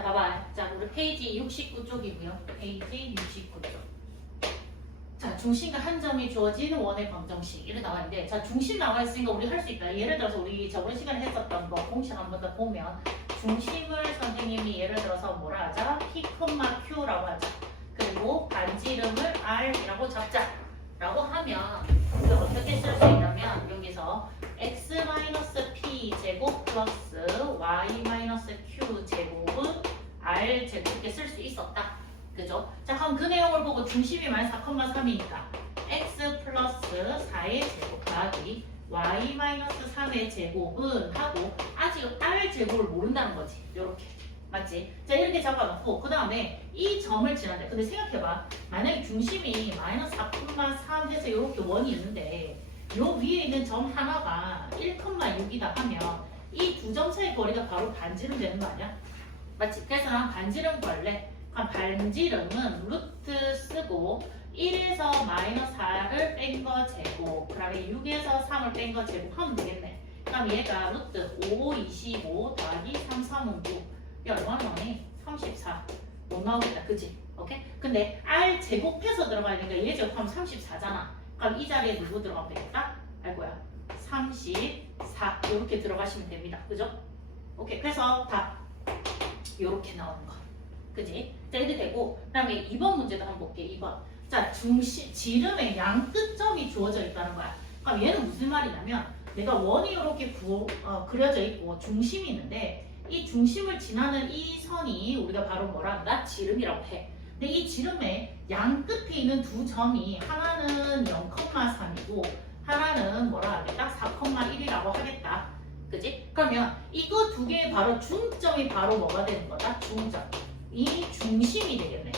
자, 봐봐. 자, 우리 페이지 69쪽이고요. 페이지 69쪽. 자, 중심과 한 점이 주어진 원의 방정식. 이렇게 나와 있는데, 자, 중심 나와 있으니까 우리 할 수 있다. 예를 들어서 우리 저번 시간에 했었던 거 공식 한 번 더 보면, 중심을 선생님이 예를 들어서 뭐라 하자? P, Q라고 하자. 그리고 반지름을 R이라고 잡자. 라고 하면, 우리가 어떻게 쓸 수 있냐면, 여기서 x-p 제곱 플러스 y-q 제곱은 r 제곱 이렇게 쓸 수 있었다. 그죠? 자, 그럼 그 내용을 보고 중심이 마이너스 4,3이니까 x 플러스 4의 제곱 더하기 y 마이너스 3의 제곱은 하고 아직 r 제곱을 모른다는 거지. 요렇게. 맞지? 자, 이렇게 잡아놓고 그 다음에 이 점을 지난다. 근데 생각해봐. 만약에 중심이 마이너스 4,3 해서 이렇게 원이 있는데 요 위에 있는 점 하나가 1,6이다 하면 이 두 점 사이 거리가 바로 반지름 되는 거 아니야? 맞지? 그래서 난 반지름 구할래. 그럼 반지름은 루트 쓰고 1에서 마이너스 4를 뺀 거 제곱 그 다음에 6에서 3을 뺀 거 제곱 하면 되겠네. 그럼 얘가 루트 5, 25 더하기 3, 3은 9. 야, 얼마나 나오니? 34. 못 나오겠다. 그치? 오케이? 근데 R 제곱해서 들어가야 되니까 얘 제곱하면 34잖아. 그럼 이 자리에 누구 들어가면 되겠다? 알고야. 34. 이렇게 들어가시면 됩니다. 그죠? 오케이. 그래서 답. 이렇게 나오는 거. 그지? 자, 이렇게 되고, 그 다음에 2번 문제도 한번 볼게. 2번. 자, 지름의 양 끝점이 주어져 있다는 거야. 그럼 얘는 무슨 말이냐면, 내가 원이 이렇게 그려져 있고, 중심이 있는데, 이 중심을 지나는 이 선이 우리가 바로 뭐라 한다? 지름이라고 해. 근데 이 지름의 양 끝에 있는 두 점이 하나는 0,3이고, 하나는 뭐라 하겠다? 4,1이라고 하겠다. 그지? 그러면 이거 두 개의 바로 중점이 바로 뭐가 되는 거다? 중점. 이 중심이 되겠네.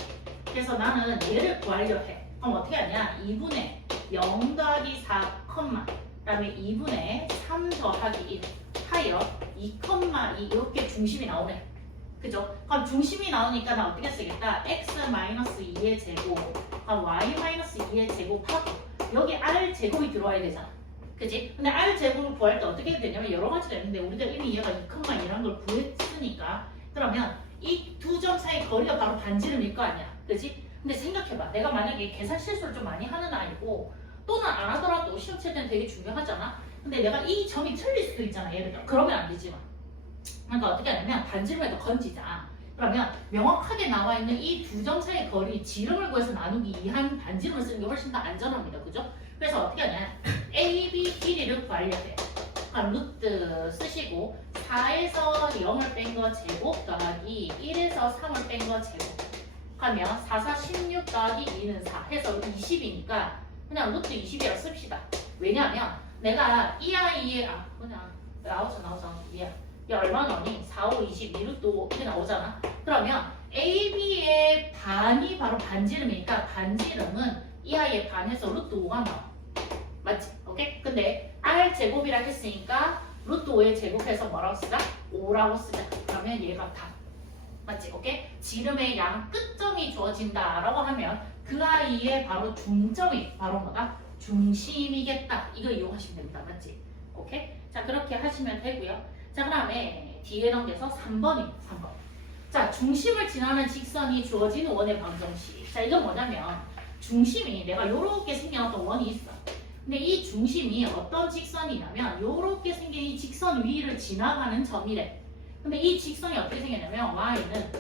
그래서 나는 얘를 구하려 해. 그럼 어떻게 하냐? 2분의 0 더하기 4, 그 다음에 2분의 3 더하기 1 하여 2,2 이렇게 중심이 나오네. 그죠? 그럼 중심이 나오니까 나 어떻게 쓰겠다? x-2의 제곱, 그럼 y-2의 제곱하고 여기 r 제곱이 들어와야 되잖아. 그지? 근데 r 제곱을 구할 때 어떻게 되냐면 여러 가지가 있는데 우리가 이미 얘가 2,2라는 걸 구했으니까 그러면 이 두 점 사이 거리가 바로 반지름일 거 아니야. 그지? 근데 생각해봐. 내가 만약에 계산 실수를 좀 많이 하는 아이고 또는 안 하더라도 시험 칠 때는 되게 중요하잖아. 근데 내가 이 점이 틀릴 수도 있잖아. 예를 들어. 그러면 안 되지만. 그러니까 어떻게 하냐면 반지름에도 건지자. 그러면 명확하게 나와 있는 이 두 점 사이의 거리 지름을 구해서 나누기 2한 반지름을 쓰는 게 훨씬 더 안전합니다. 그죠? 그래서 어떻게 하냐? A, B 길이를 구하려 해. 그럼 루트 쓰시고 4에서 0을 뺀 거 제곱 더하기 1에서 3을 뺀 거 제곱 하면 4, 4, 16 더하기 2는 4 해서 20이니까 그냥 루트 20이라고 씁시다. 왜냐하면 내가 이 아이의 그냥 나오잖아. 얘 얼마 나오니? 4, 5, 20, 2루트 5 이렇게 나오잖아. 그러면 A, B의 반이 바로 반지름이니까 반지름은 이 아이의 반에서 루트 5가 나와. 맞지? 오케이? 근데 R 제곱이라 했으니까 루트 5의 제곱해서 뭐라고 쓰자? 5라고 쓰자. 그러면 얘가 답. 맞지? 오케이? 지름의 양 끝점이 주어진다라고 하면 그 아이의 바로 중점이 바로 뭐다? 중심이겠다. 이거 이용하시면 됩니다. 맞지? 오케이? 자, 그렇게 하시면 되고요. 자, 그 다음에 뒤에 넘겨서 3번입니다. 3번. 자, 중심을 지나는 직선이 주어진 원의 방정식. 자, 이건 뭐냐면 중심이 내가 요렇게 생긴 어떤 원이 있어. 근데 이 중심이 어떤 직선이냐면 요렇게 생긴 이 직선 위를 지나가는 점이래. 근데 이 직선이 어떻게 생겼냐면 y는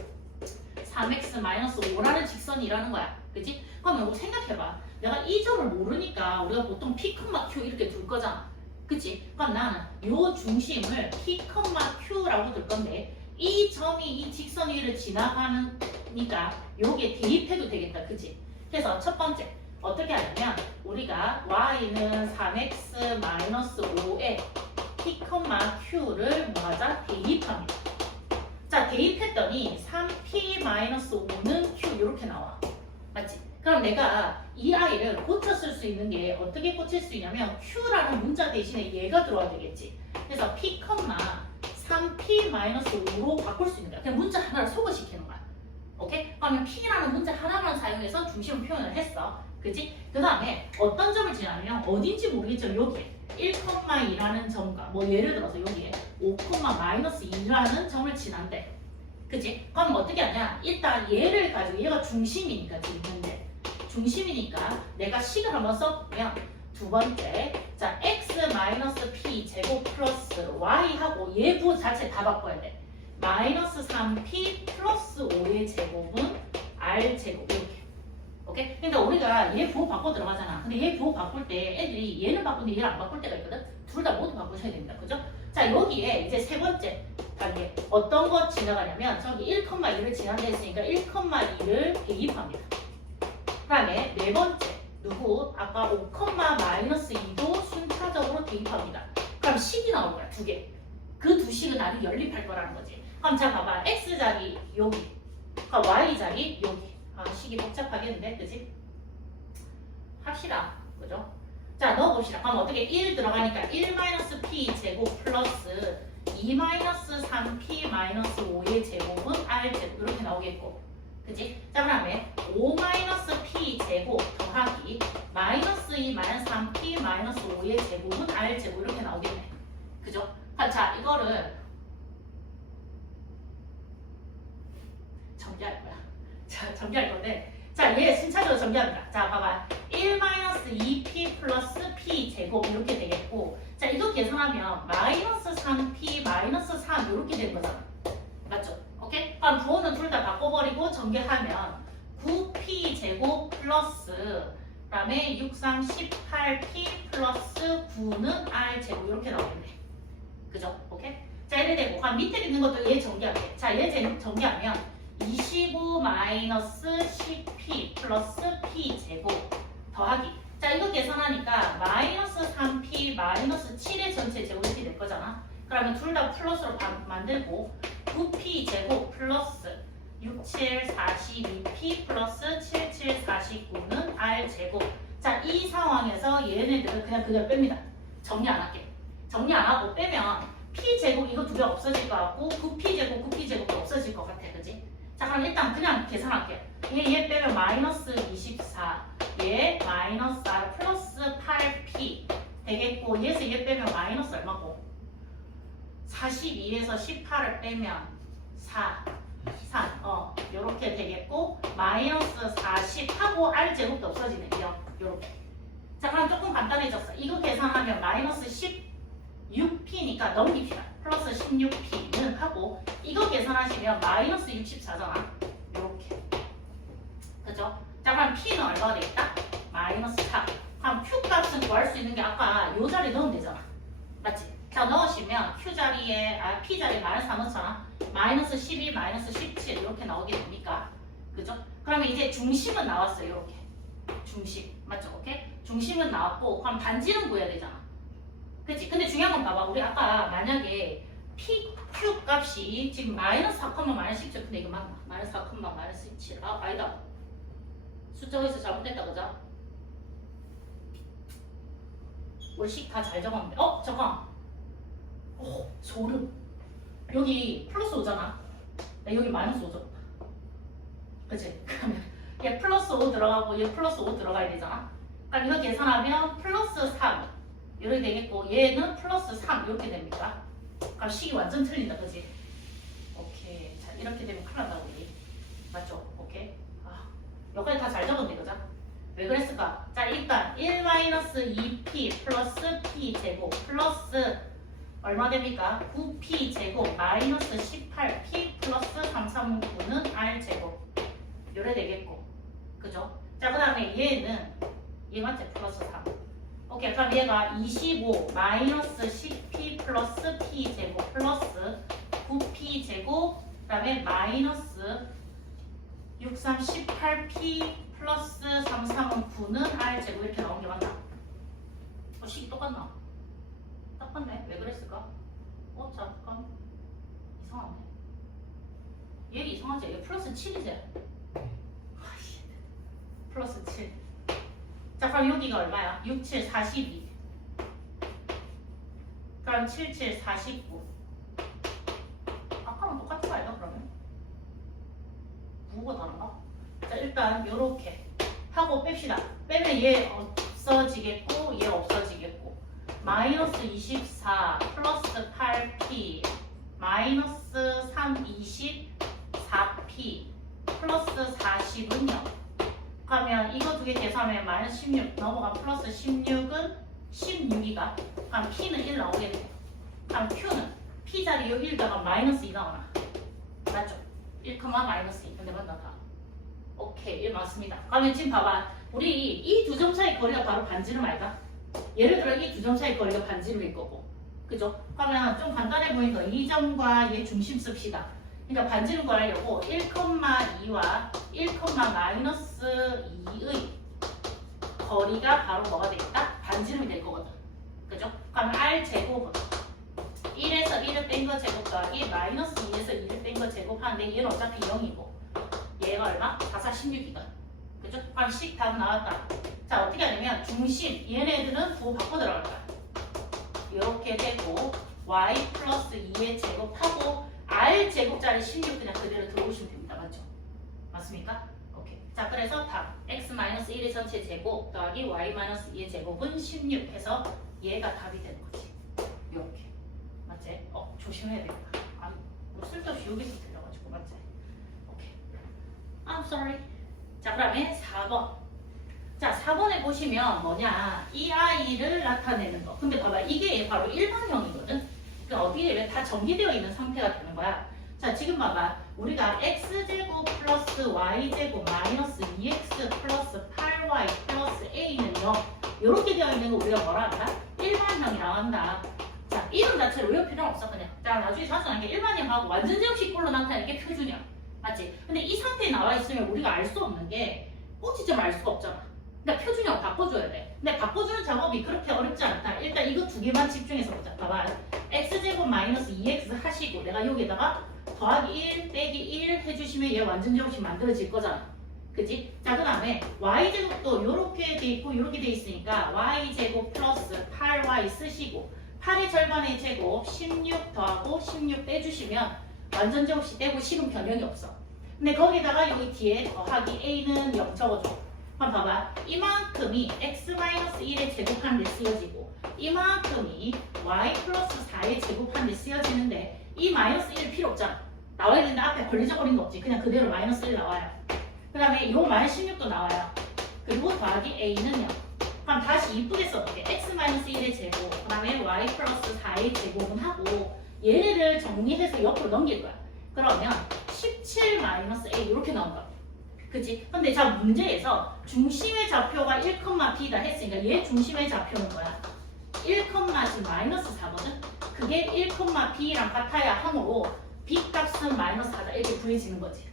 3x-5라는 직선이라는 거야. 그치? 그럼 이거 생각해봐. 내가 이 점을 모르니까 우리가 보통 P, Q 이렇게 둘 거잖아. 그치? 그럼 나는 요 중심을 P, Q라고 둘 건데 이 점이 이 직선 위를 지나가니까 요게 대입해도 되겠다. 그치? 그래서 첫 번째 어떻게 하냐면 우리가 y는 3x-5에 P, Q를 뭐하자? 대입합니다. 자, 대입했더니 3p-5는 q 이렇게 나와. 맞지? 그럼 내가 이 아이를 고쳐 쓸 수 있는 게 어떻게 고칠 수 있냐면 q라는 문자 대신에 얘가 들어와야 되겠지. 그래서 p, 3p-5로 바꿀 수 있는 거야. 그냥 문자 하나를 소거시키는 거야. 오케이? 그러면 p라는 문자 하나만 사용해서 중심을 표현을 했어. 그치? 그 다음에 어떤 점을 지나면 어딘지 모르겠지만 여기에 1,2라는 점과 뭐 예를 들어서 여기에 5,-2라는 점을 지난대. 그치? 그럼 어떻게 하냐? 일단 얘를 가지고 얘가 중심이니까 지금 현재 중심이니까 내가 식을 한번 써보면 두 번째 자 x-p 제곱 플러스 y하고 얘 부 자체 다 바꿔야 돼. 마이너스 3p 플러스 5의 제곱은 r 제곱 이렇게. 오케이? 그러니까 우리가 얘 부호 바꿔 들어가잖아. 근데 얘 부호 바꿀 때 애들이 얘는 바꾸는데 얘를 안 바꿀 때가 있거든. 둘 다 모두 바꾸셔야 됩니다. 그죠? 자 여기에 이제 세 번째 단계 어떤 거 지나가냐면 저기 1,2를 지난다 했으니까 1,2를 대입합니다. 그 다음에 네 번째 누구? 아까 5, 마이너스 2도 순차적으로 대입합니다. 그럼 식이 나올 거야 두 개. 그 두 식은 아주 연립할 거라는 거지. 그럼 자 봐봐 x자리 여기 그럼 y자리 여기. 아 식이 복잡하겠는데 그지? 합시다. 그죠? 자 넣어봅시다. 그럼 어떻게 1 들어가니까 1-p 제곱 플러스 2-3p 마이너스 5의 제곱은 r 제곱 이렇게 나오겠고 그치? 자 그다음에 5-p 제곱 더하기 마이너스 2-3p 마이너스 5의 제곱은 r 제곱 이렇게 나오겠네. 그죠? 자 이거를 정리할 거야. 자 정리할 건데 자, 얘 순차적으로 정리합니다. 자, 봐봐. 1-2p 플러스 p 제곱 이렇게 되겠고 자, 이거 계산하면 마이너스 3p 마이너스 3 이렇게 되는 거잖아. 맞죠? 오케이? 그럼 부호는 둘 다 바꿔버리고 전개하면 9p 제곱 플러스 그 다음에 6, 3, 18p 플러스 9는 r 제곱 이렇게 나오겠네. 그죠? 오케이? 자, 이래 되고 그럼 밑에 있는 것도 얘 정리할게. 자, 얘 정리하면 25-10p 플러스 p 제곱 더하기 자 이거 계산하니까 마이너스 3p 마이너스 7의 전체 제곱 이렇게 될 거잖아. 그러면 둘 다 플러스로 만들고 9p 제곱 플러스 6, 7, 42p 플러스 7, 7, 49는 r 제곱. 자 이 상황에서 얘네들을 그냥 뺍니다. 정리 안 할게. 정리 안 하고 빼면 p 제곱 이거 두 개 없어질 것 같고 9p 제곱 9p 제곱도 없어질 것 같아. 그지? 자 그럼 일단 그냥 계산할게. 얘 빼면 마이너스 24 얘 마이너스 r 플러스 8p 되겠고 얘에서 얘 빼면 마이너스 얼마고 42에서 18을 빼면 4 3 요렇게 되겠고 마이너스 40 하고 r 제곱도 없어지네. 요렇게. 자 그럼 조금 간단해졌어. 이거 계산하면 마이너스 16p니까 넘깁시다. 플러스 16p는 하고 이거 계산하시면 마이너스 64잖아. 이렇게. 그죠? 자 그럼 p는 얼마가 되겠다? 마이너스 4. 그럼 q 값은 구할 수 있는 게 아까 요 자리에 넣으면 되잖아. 맞지? 자 넣으시면 q 자리에 p 자리에 마이너스 4 넣잖아. 마이너스 12, 마이너스 17 이렇게 나오게 됩니까? 그죠? 그러면 이제 중심은 나왔어요. 이렇게. 중심. 맞죠? 오케이? 중심은 나왔고 그럼 반지름 구해야 되잖아. 그치? 근데 중요한 건 봐봐. 우리 아까 만약에 P, Q 값이 지금 마이너스 4, 마이너스 17 근데 이거 맞나? 마이너스 4, 마이너스 17 아니다. 숫자가 있어 잘못됐다 그죠? 우리 식 다 잘 적었는데 잠깐 소름. 여기 플러스 5잖아. 나 여기 마이너스 5 적었다. 그치? 그러면 얘 플러스 5 들어가고 얘 플러스 5 들어가야 되잖아. 그럼 이거 계산하면 플러스 3 이렇게 되겠고 얘는 플러스 3 이렇게 됩니까? 그럼 식이 완전 틀린다. 그지? 오케이. 자 이렇게 되면 큰일 난다 우리. 맞죠? 오케이. 여기까지 다 잘 적었네. 그죠? 왜 그랬을까? 자 일단 1-2p 플러스 p 제곱 플러스 얼마 됩니까? 9p 제곱 마이너스 18p 플러스 339는 r 제곱 이래 되겠고. 그죠? 자 그 다음에 얘는 얘 맞지? 플러스 3. 오케이. 그럼 얘가 25 마이너스 10p 플러스 p 제곱 플러스 9p 제곱 그 다음에 마이너스 6, 3, 18p 플러스 3, 3은 9는 r 제곱 이렇게 나온 게 맞나? 식이 똑같나? 똑같네. 왜 그랬을까? 잠깐 이상하네. 얘 이상하지? 얘 플러스 7이지? 플러스 7. 자 그럼 여기가 얼마야? 6, 7, 42. 그럼 7, 7, 49. 아까랑 똑같은 거 아닌가 그러면? 부호가 다른가? 자 일단 요렇게 하고 뺍시다. 빼면 얘 없어지겠고 얘 없어지겠고 마이너스 24 플러스 8p 마이너스 3, 20 40은요. 그러면 이거 두 개 계산하면 마이너스 16 넘어가 플러스 16은 16이가 그럼 P는 1 나오게 돼요. 그럼 Q는 P 자리 요 1다가 마이너스 2 나오나? 맞죠? 1, 마이너스 2. 근데 맞나 봐. 오케이, 1 맞습니다. 그러면 지금 봐봐. 우리 이 두 점 차이 거리가 바로 반지름 아이가? 예를 들어 이 두 점 차이 거리가 반지름일 거고. 그죠? 그러면 좀 간단해 보이니까 이 점과 얘 중심 씁시다. 그러니까 반지름 구하려고 1,2와 1,-2의 거리가 바로 뭐가 되겠다? 반지름이 될 거거든. 그죠? 그럼 R 제곱은 1에서 1을 뺀 거 제곱 더하기 마이너스 2에서 2를 뺀 거 제곱하는데 얘는 어차피 0이고 얘가 얼마? 4, 4, 16이다. 그죠? 그럼 식 답 나왔다. 자, 어떻게 하냐면 중심 얘네들은 두 바꿔 들어갈 거야. 이렇게 되고 y 플러스 2의 제곱하고 r 제곱짜리 16 그냥 그대로 들어오시면 됩니다. 맞죠? 맞습니까? 오케이. 자, 그래서 답 x-1의 전체 제곱 더하기 y-2의 제곱은 16 해서 얘가 답이 되는 거지. 이렇게. 맞지? 조심해야 되겠다. 뭐 쓸데없이 여기서 들려가지고 맞지? 오케이. I'm sorry. 자, 그다음에 4번. 자, 4번에 보시면 뭐냐? 이 아이를 나타내는 거. 근데 봐봐. 이게 바로 일반형이거든? 그러니까 어디에 다 전개되어 있는 상태가 되는 거야. 자, 지금 봐봐. 우리가 x제곱 플러스 y제곱 마이너스 2x 플러스 8y 플러스 a는 0. 이렇게 되어 있는 거 우리가 뭐라 한다? 일반형이라고 한다. 자, 이름 자체로 외울 필요는 없어. 그냥. 자, 나중에 자세한 게 일반형하고 완전 제곱식꼴로 나타내는 게 표준형. 맞지? 근데 이 상태에 나와 있으면 우리가 알 수 없는 게 꼭지점 알 수가 없잖아. 그러니까 표준형 바꿔줘야 돼. 근데 바꿔주는 작업이 그렇게 어렵지 않다. 일단 이거 두 개만 집중해서 보자. 봐봐. x제곱 마이너스 2x 하시고 내가 여기에다가 더하기 1 빼기 1 해주시면 얘 완전 제곱식 만들어질 거잖아. 그지? 자, 그 다음에 y제곱도 요렇게 돼 있고 요렇게 돼 있으니까 y제곱 플러스 8y 쓰시고 8의 절반의 제곱 16 더하고 16 빼주시면 완전 제곱식 되고 식은 변형이 없어. 근데 거기다가 여기 뒤에 더하기 a는 0 적어줘. 한번 봐봐. 이만큼이 x-1의 제곱한 데 쓰여지고 이만큼이 y 플러스 4의 제곱한 데 쓰여지는데 이 마이너스 1 필요 없잖아. 나와야 되는데 앞에 걸리적거리는 거 없지. 그냥 그대로 마이너스 1 나와요. 그 다음에 요 마이너스 16도 나와요. 그리고 더하기 a는 0. 그럼 다시 이쁘게 써볼게. x-1의 제곱, 그 다음에 y 플러스 4의 제곱은 하고 얘를 정리해서 옆으로 넘길 거야. 그러면 17-a 이렇게 나온 거야. 그치? 근데 자, 문제에서 중심의 좌표가 1,b다 했으니까 얘 중심의 좌표는 뭐야? 1, 지금 마이너스 4거든? 그게 1,b랑 같아야 하므로 b 값은 마이너스 4다 이렇게 구해지는 거지.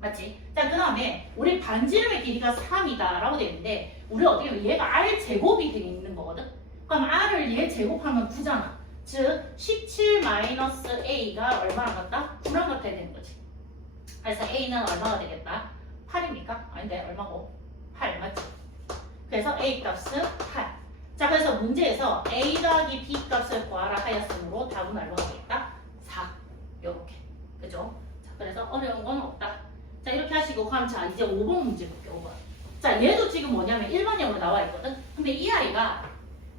맞지? 자, 그 다음에 우리 반지름의 길이가 3이다 라고 되어 있는데 우리 어떻게 보면 얘가 r 제곱이 되어 있는 거거든? 그럼 r을 얘 제곱하면 9잖아. 즉 17-a가 얼마나 같다? 9랑 같아야 되는 거지. 그래서 a는 얼마가 되겠다? 8입니까? 아닌데 얼마고? 8 맞지? 그래서 a 값은 8. 자, 그래서 문제에서 a 더하기 b 값을 구하라 하였으므로 답은 얼마가 되겠다? 4. 요렇게. 그죠? 자, 그래서 어려운 건 없다. 자, 이렇게 하시고 그럼 자, 이제 5번 문제 볼게요. 5번. 자, 얘도 지금 뭐냐면 일반형으로 나와 있거든? 근데 이 아이가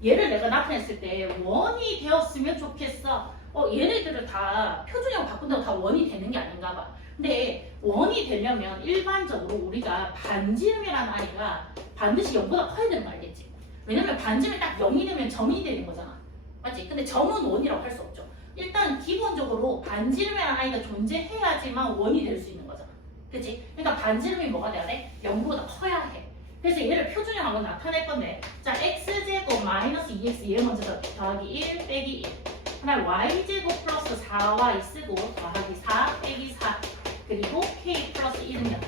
얘를 내가 나타냈을 때 원이 되었으면 좋겠어. 얘네들을 다 표준형 바꾼다고 다 원이 되는 게 아닌가 봐. 근데 원이 되려면 일반적으로 우리가 반지름이라는 아이가 반드시 0보다 커야 되는 거 알겠지? 왜냐면 반지름이 딱 0이 되면 점이 되는 거잖아. 맞지? 근데 점은 원이라고 할 수 없죠. 일단 기본적으로 반지름이라는 아이가 존재해야지만 원이 될 수 있는 거잖아. 그치? 그러니까 반지름이 뭐가 돼야 돼? 0보다 커야 해. 그래서 얘를 표준형 한번 나타낼 건데 자, x제곱 마이너스 2x 얘 먼저 더하기 1 빼기 1 그다음 y제곱 플러스 4y 쓰고 더하기 4 빼기 4 그리고 k 플러스 1은 0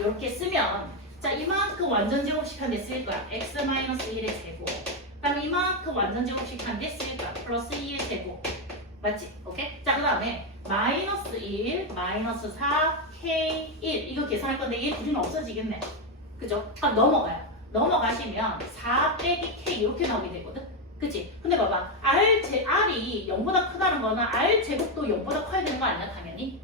이렇게 쓰면 자, 이만큼 완전 제곱식 한 대 쓸 거야. x-1의 제곱 그 다음에 이만큼 완전 제곱식 한 대 쓸 거야. 플러스 2의 제곱 맞지? 오케이? 자, 그 다음에 마이너스 1, 마이너스 4, k 1 이거 계산할 건데 얘 둘이는 없어지겠네. 그죠? 넘어가요. 넘어가시면 4 빼기 k 이렇게 나오게 되거든? 그치? 근데 봐봐. r이 0보다 크다는 거는 r제곱도 0보다 커야 되는 거 아니야? 당연히?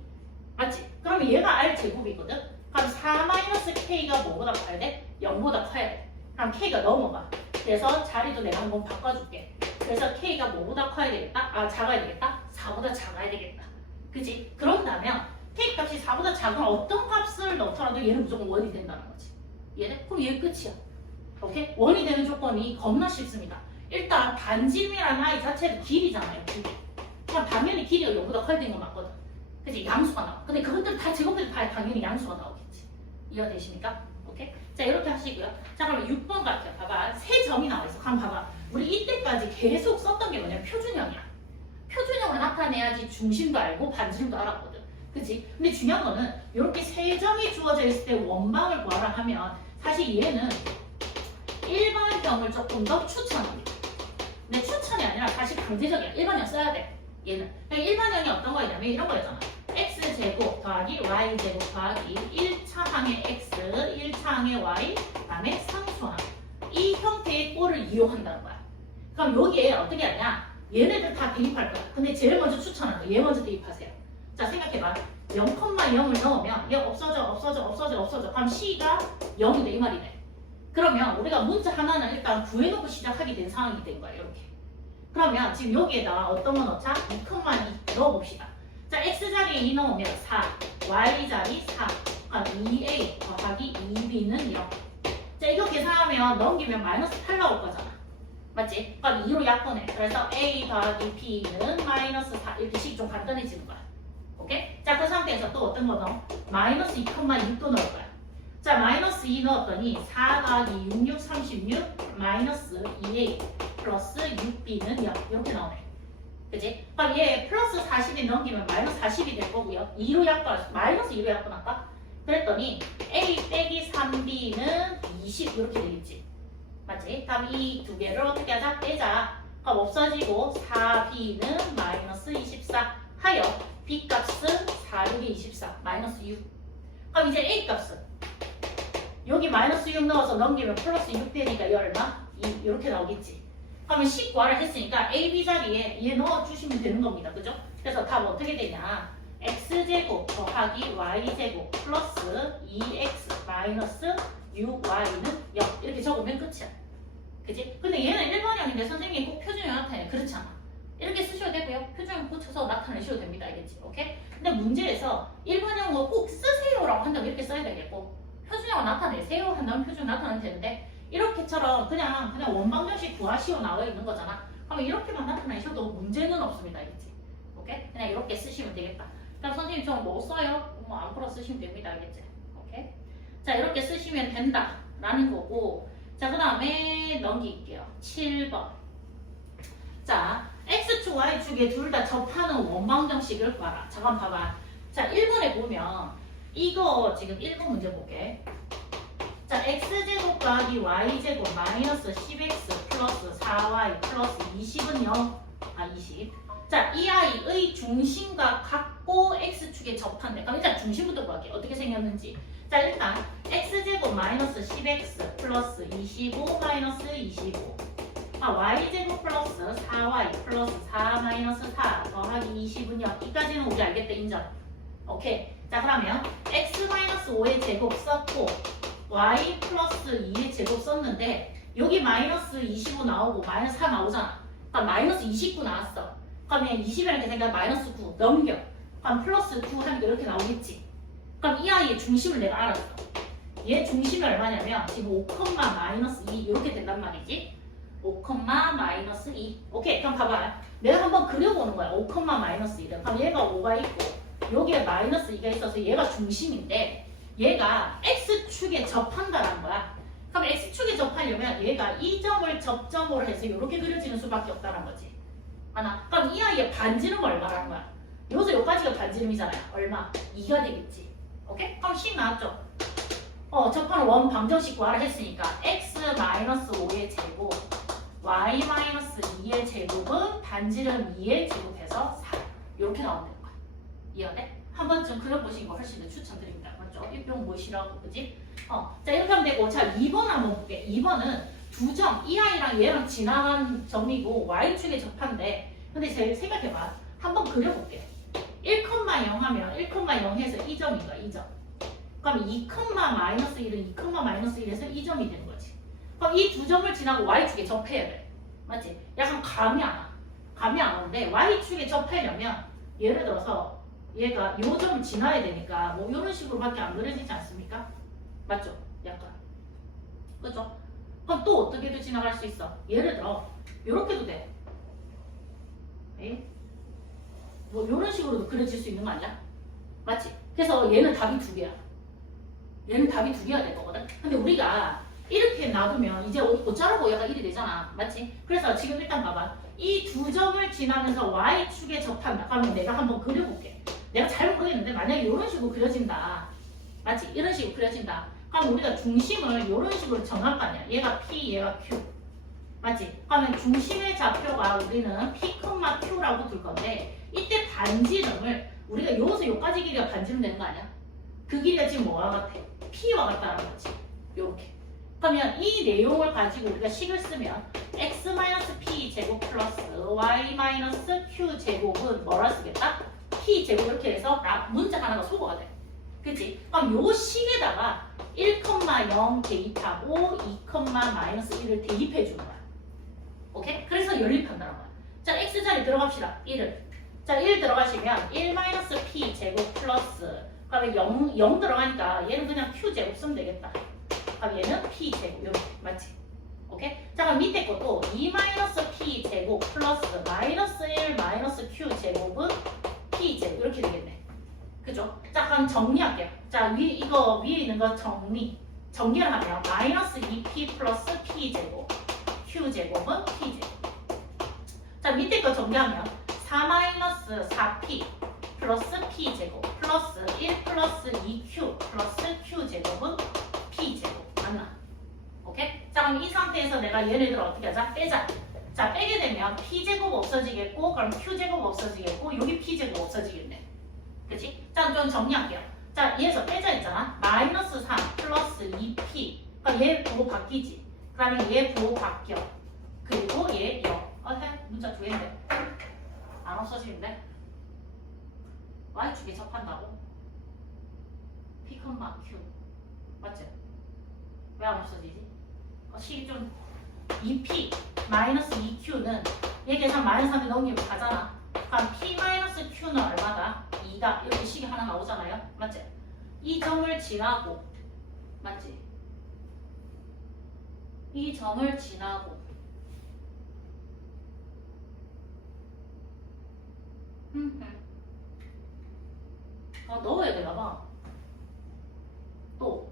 맞지? 그러면 얘가 r제곱이거든? 그럼 4-k가 뭐보다 커야 돼? 0보다 커야 돼. 그럼 k가 넘어가. 그래서 자리도 내가 한번 바꿔줄게. 그래서 k가 뭐보다 커야 되겠다? 작아야 되겠다? 4보다 작아야 되겠다. 그치? 그런다면 k 값이 4보다 작은 어떤 값을 x를 넣더라도 얘는 무조건 원이 된다는 거지. 얘네? 그럼 얘 끝이야. 오케이? 원이 되는 조건이 겁나 쉽습니다. 일단 반지름이라는 i 자체도 길이잖아요. 길이. 그냥 당연히 길이가 0보다 커야 되는 건 맞거든. 그치? 양수가 나와. 근데 그것들 다 제곱해도 다 당연히 양수가 나오겠지. 이해되십니까? 오케이? 자, 이렇게 하시고요. 자, 그러면 6번 갈게요. 봐봐. 세 점이 나와 있어. 한번 봐봐. 우리 이때까지 계속 썼던 게 뭐냐면 표준형이야. 표준형으로 나타내야지 중심도 알고 반지름도 알았거든. 그치? 근데 중요한 거는 이렇게 세 점이 주어져 있을 때 원방을 구하라 하면 사실 얘는 일반형을 조금 더 추천합니다. 근데 추천이 아니라 사실 강제적이야. 일반형 써야 돼. 얘는. 그러니까 일반형이 어떤 거냐면 이런 거였잖아. x제곱 더하기 y제곱 더하기 1차항의 x, 1차항의 y, 그 다음에 상수항. 이 형태의 꼴을 이용한다는 거야. 그럼 여기에 어떻게 하냐? 얘네들 다 대입할 거야. 근데 제일 먼저 추천하는 거. 얘 먼저 대입하세요. 자, 생각해봐. 0,0을 넣으면 얘 없어져. 그럼 c가 0이 돼. 이 말이네. 그러면 우리가 문자 하나는 일단 구해놓고 시작하게 된 상황이 된 거야. 이렇게. 그러면 지금 여기에다가 어떤 거 넣자? 2,2 넣어봅시다. 자, x자리에 2 넣으면 4, y자리 4, 2a 더하기 2b는 0. 자, 이거 계산하면 넘기면 마이너스 8 나올 거잖아. 맞지? 그럼 2로 약분해. 그래서 a 더하기 b는 마이너스 4. 이렇게 식 좀 간단해지는 거야. 오케이? 자, 그 상태에서 또 어떤 거 넣어? 마이너스 2,6도 넣을 거야. 자, 마이너스 2 넣었더니 4 더하기 6, 36 마이너스 2a 플러스 6b는 0 이렇게 나오네. 그치? 그럼 얘 플러스 40이 넘기면 마이너스 40이 될 거고요. 2로 약분, 마이너스 2로 약분할까? 그랬더니 a 빼기 3b는 20 이렇게 되겠지. 맞지? 다음 이 두 개를 어떻게 하자? 빼자. 그럼 없어지고 4b는 마이너스 24 하여 b 값은 4, 6이 24 마이너스 6. 그럼 이제 a 값은 여기 마이너스 6 넣어서 넘기면 플러스 6 되니까 이 얼마? 2 이렇게 나오겠지. 그러면 10과를 했으니까 a, b 자리에 얘 넣어주시면 되는 겁니다. 그죠? 그래서 답 어떻게 되냐? x제곱 더하기 y제곱 플러스 2x 마이너스 6y는 0 이렇게 적으면 끝이야. 그치? 근데 얘는 일반형인데 선생님이 꼭 표준형 나타내. 그렇지 않아. 이렇게 쓰셔도 되고요. 표준형 붙여서 나타내셔도 됩니다. 알겠지? 오케이? 근데 문제에서 일반형을 꼭 쓰세요라고 한다면 이렇게 써야 되겠고 표준형을 나타내세요 한다면 표준형 나타내면 되는데 이렇게처럼 그냥 원방정식 구하시오 나와 있는 거잖아. 그러면 이렇게만 나타내셔도 문제는 없습니다. 알겠지? 오케이? 그냥 이렇게 쓰시면 되겠다. 그럼 선생님 저 뭐 써요? 뭐 아무거나 쓰시면 됩니다. 알겠지? 오케이? 자, 이렇게 쓰시면 된다라는 거고 자, 그 다음에 넘길게요. 7번. 자, X축, Y축에 둘 다 접하는 원방정식을 구하라. 잠깐 봐봐. 자, 1번에 보면 이거 지금 1번 문제 볼게. 자, X제곱 더하기 Y제곱 마이너스 10X 플러스 4Y 플러스 20은 0. 20. 자, 이 아이의 중심과 같고 X축에 접한대. 그럼 일단 중심부터 구할게. 어떻게 생겼는지. 자, 일단 x제곱 마이너스 10x 플러스 25 마이너스 25 y제곱 플러스 4y 플러스 4 마이너스 4 더하기 20은 0 이까지는 우리 알겠다. 인정. 오케이. 자, 그러면 x 마이너스 5의 제곱 썼고 y 플러스 2의 제곱 썼는데 여기 마이너스 25 나오고 마이너스 4 나오잖아. 그럼 마이너스 29 나왔어. 그러면 20이라는 게 생각 마이너스 9 넘겨. 그럼 플러스 9 하니까 이렇게 나오겠지. 그럼 이 아이의 중심을 내가 알았어. 얘 중심이 얼마냐면 지금 5, 마이너스 2 이렇게 된단 말이지. 5, 마이너스 2. 오케이. 그럼 봐봐. 내가 한번 그려보는 거야. 5, 마이너스 2를. 그럼 얘가 5가 있고 여기에 마이너스 2가 있어서 얘가 중심인데 얘가 X축에 접한다는 거야. 그럼 X축에 접하려면 얘가 이 점을 접점으로 해서 이렇게 그려지는 수밖에 없다는 거지. 하나. 그럼 이 아이의 반지름 얼마라는 거야? 여기서 여기까지가 반지름이잖아요. 얼마? 2가 되겠지. 오케이? 그럼 10 나왔죠? 접하는 원 방정식 구하라 했으니까 x-5의 제곱 y-2의 제곱은 반지름 2의 제곱해서 4 이렇게 나오는 거야. 이해돼? 한 번쯤 그려보신 거 훨씬 더 추천드립니다. 맞죠? 입병 보시라고 그지? 자, 이렇게 하면 되고 자 2번 한번 볼게. 2번은 두 점, 이 아이랑 얘랑 지나간 점이고 y축에 접한데 근데 제 생각해봐. 한번 그려볼게. 1,0 하면 1,0 해서 이 점인가? 이 점. 그럼 2, 마이너스 1은 2, 마이너스 1에서 이 점이 되는 거지. 그럼 이 두 점을 지나고 y축에 접해야 돼. 맞지? 약간 감이 안 와. 감이 안 오는데 y축에 접하려면 예를 들어서 얘가 요 점을 지나야 되니까 뭐 이런 식으로밖에 안 그려지지 않습니까? 맞죠? 약간. 그죠? 그럼 또 어떻게도 지나갈 수 있어? 예를 들어 요렇게도 돼. 에이? 뭐 이런 식으로도 그려질 수 있는 거 아니야? 맞지? 그래서 얘는 답이 두 개야. 얘는 답이 두 개가 될 거거든. 근데 우리가 이렇게 놔두면 이제 어쩌라고 얘가 1이 되잖아. 맞지? 그래서 지금 일단 봐봐. 이 두 점을 지나면서 y축에 접한다. 그러면 내가 한번 그려볼게. 내가 잘 모르겠는데 만약에 이런 식으로 그려진다. 맞지? 이런 식으로 그려진다. 그럼 우리가 중심을 이런 식으로 정할 거 아니야. 얘가 P, 얘가 Q. 맞지? 그러면 중심의 좌표가 우리는 P, Q라고 둘 건데 이때 반지름을 우리가 여기서 여기까지 길이가 반지름 되는 거 아니야? 그 길이가 지금 뭐와 같아? P와 같다는 거지. 요렇게. 그러면 이 내용을 가지고 우리가 식을 쓰면 x-p 제곱 플러스 y-q 제곱은 뭐라 쓰겠다? p 제곱 이렇게 해서 문자 하나가 소거가 돼. 그치? 그럼 요 식에다가 1,0 대입하고 2,-1을 대입해 주는 거야. 오케이? 그래서 연립한다는 거야. 자, x자리 들어갑시다. 1을. 자, 1 들어가시면 1-p 제곱 플러스 그러면 0 들어가니까 얘는 그냥 q 제곱 쓰면 되겠다. 그럼 얘는 p 제곱 이렇게 맞지? 오케이? 자, 그럼 밑에 것도 2-p 제곱 플러스 -1 -q 제곱은 p 제곱 이렇게 되겠네. 그죠? 자, 그럼 정리할게요. 자, 이거 위에 있는 거 정리를 하면 -2p 플러스 p 제곱 q 제곱은 p 제곱. 자, 밑에 거 정리하면 4-4p 플러스 p 제곱 플러스 1 플러스 2q 플러스 q 제곱은 p 제곱 맞나? 오케이? 자, 그럼 이 상태에서 내가 예를 들어 어떻게 하자? 빼자. 자, 빼게 되면 p 제곱 없어지겠고 그럼 q 제곱 없어지겠고 여기 p 제곱 없어지겠네. 그치? 자, 좀 정리할게요. 자, 얘에서 빼자 했잖아. -3 플러스 2p 그러니까 얘 부호 바뀌지. 그러면 얘 부호 바뀌어. 그리고 얘 0. 문자 두 개인데 안 없어지는데? y축에 접한다고? p, q 맞지? 왜 안 없어지지? 식이 좀 2p 마이너스 2q는 얘 계산 -3에 넘기면 가잖아. 그럼 p 마이너스 q는 얼마다? 2다. 이렇게 식이 하나 나오잖아요. 맞지? 이 점을 지나고 맞지? 이 점을 지나고 넣어야 되나봐. 또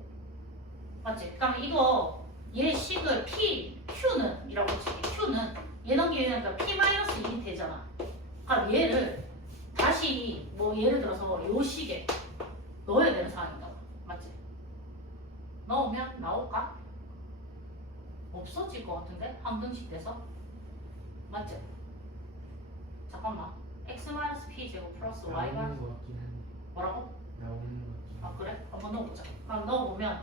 맞지? 그럼 이거 얘 식을 p, q는 이라고 치게. q는 얘 넘기니까 p-1이 되잖아. 그럼 얘를 다시 뭐 예를 들어서 요 식에 넣어야 되는 상황인가 봐. 맞지? 넣으면 나올까? 없어질 것 같은데? 한 등씩 돼서? 맞지? 잠깐만. x-p 제곱 플러스 y가 뭐라고? 아, 그래? 한번 넣어보자. 그럼 넣어보면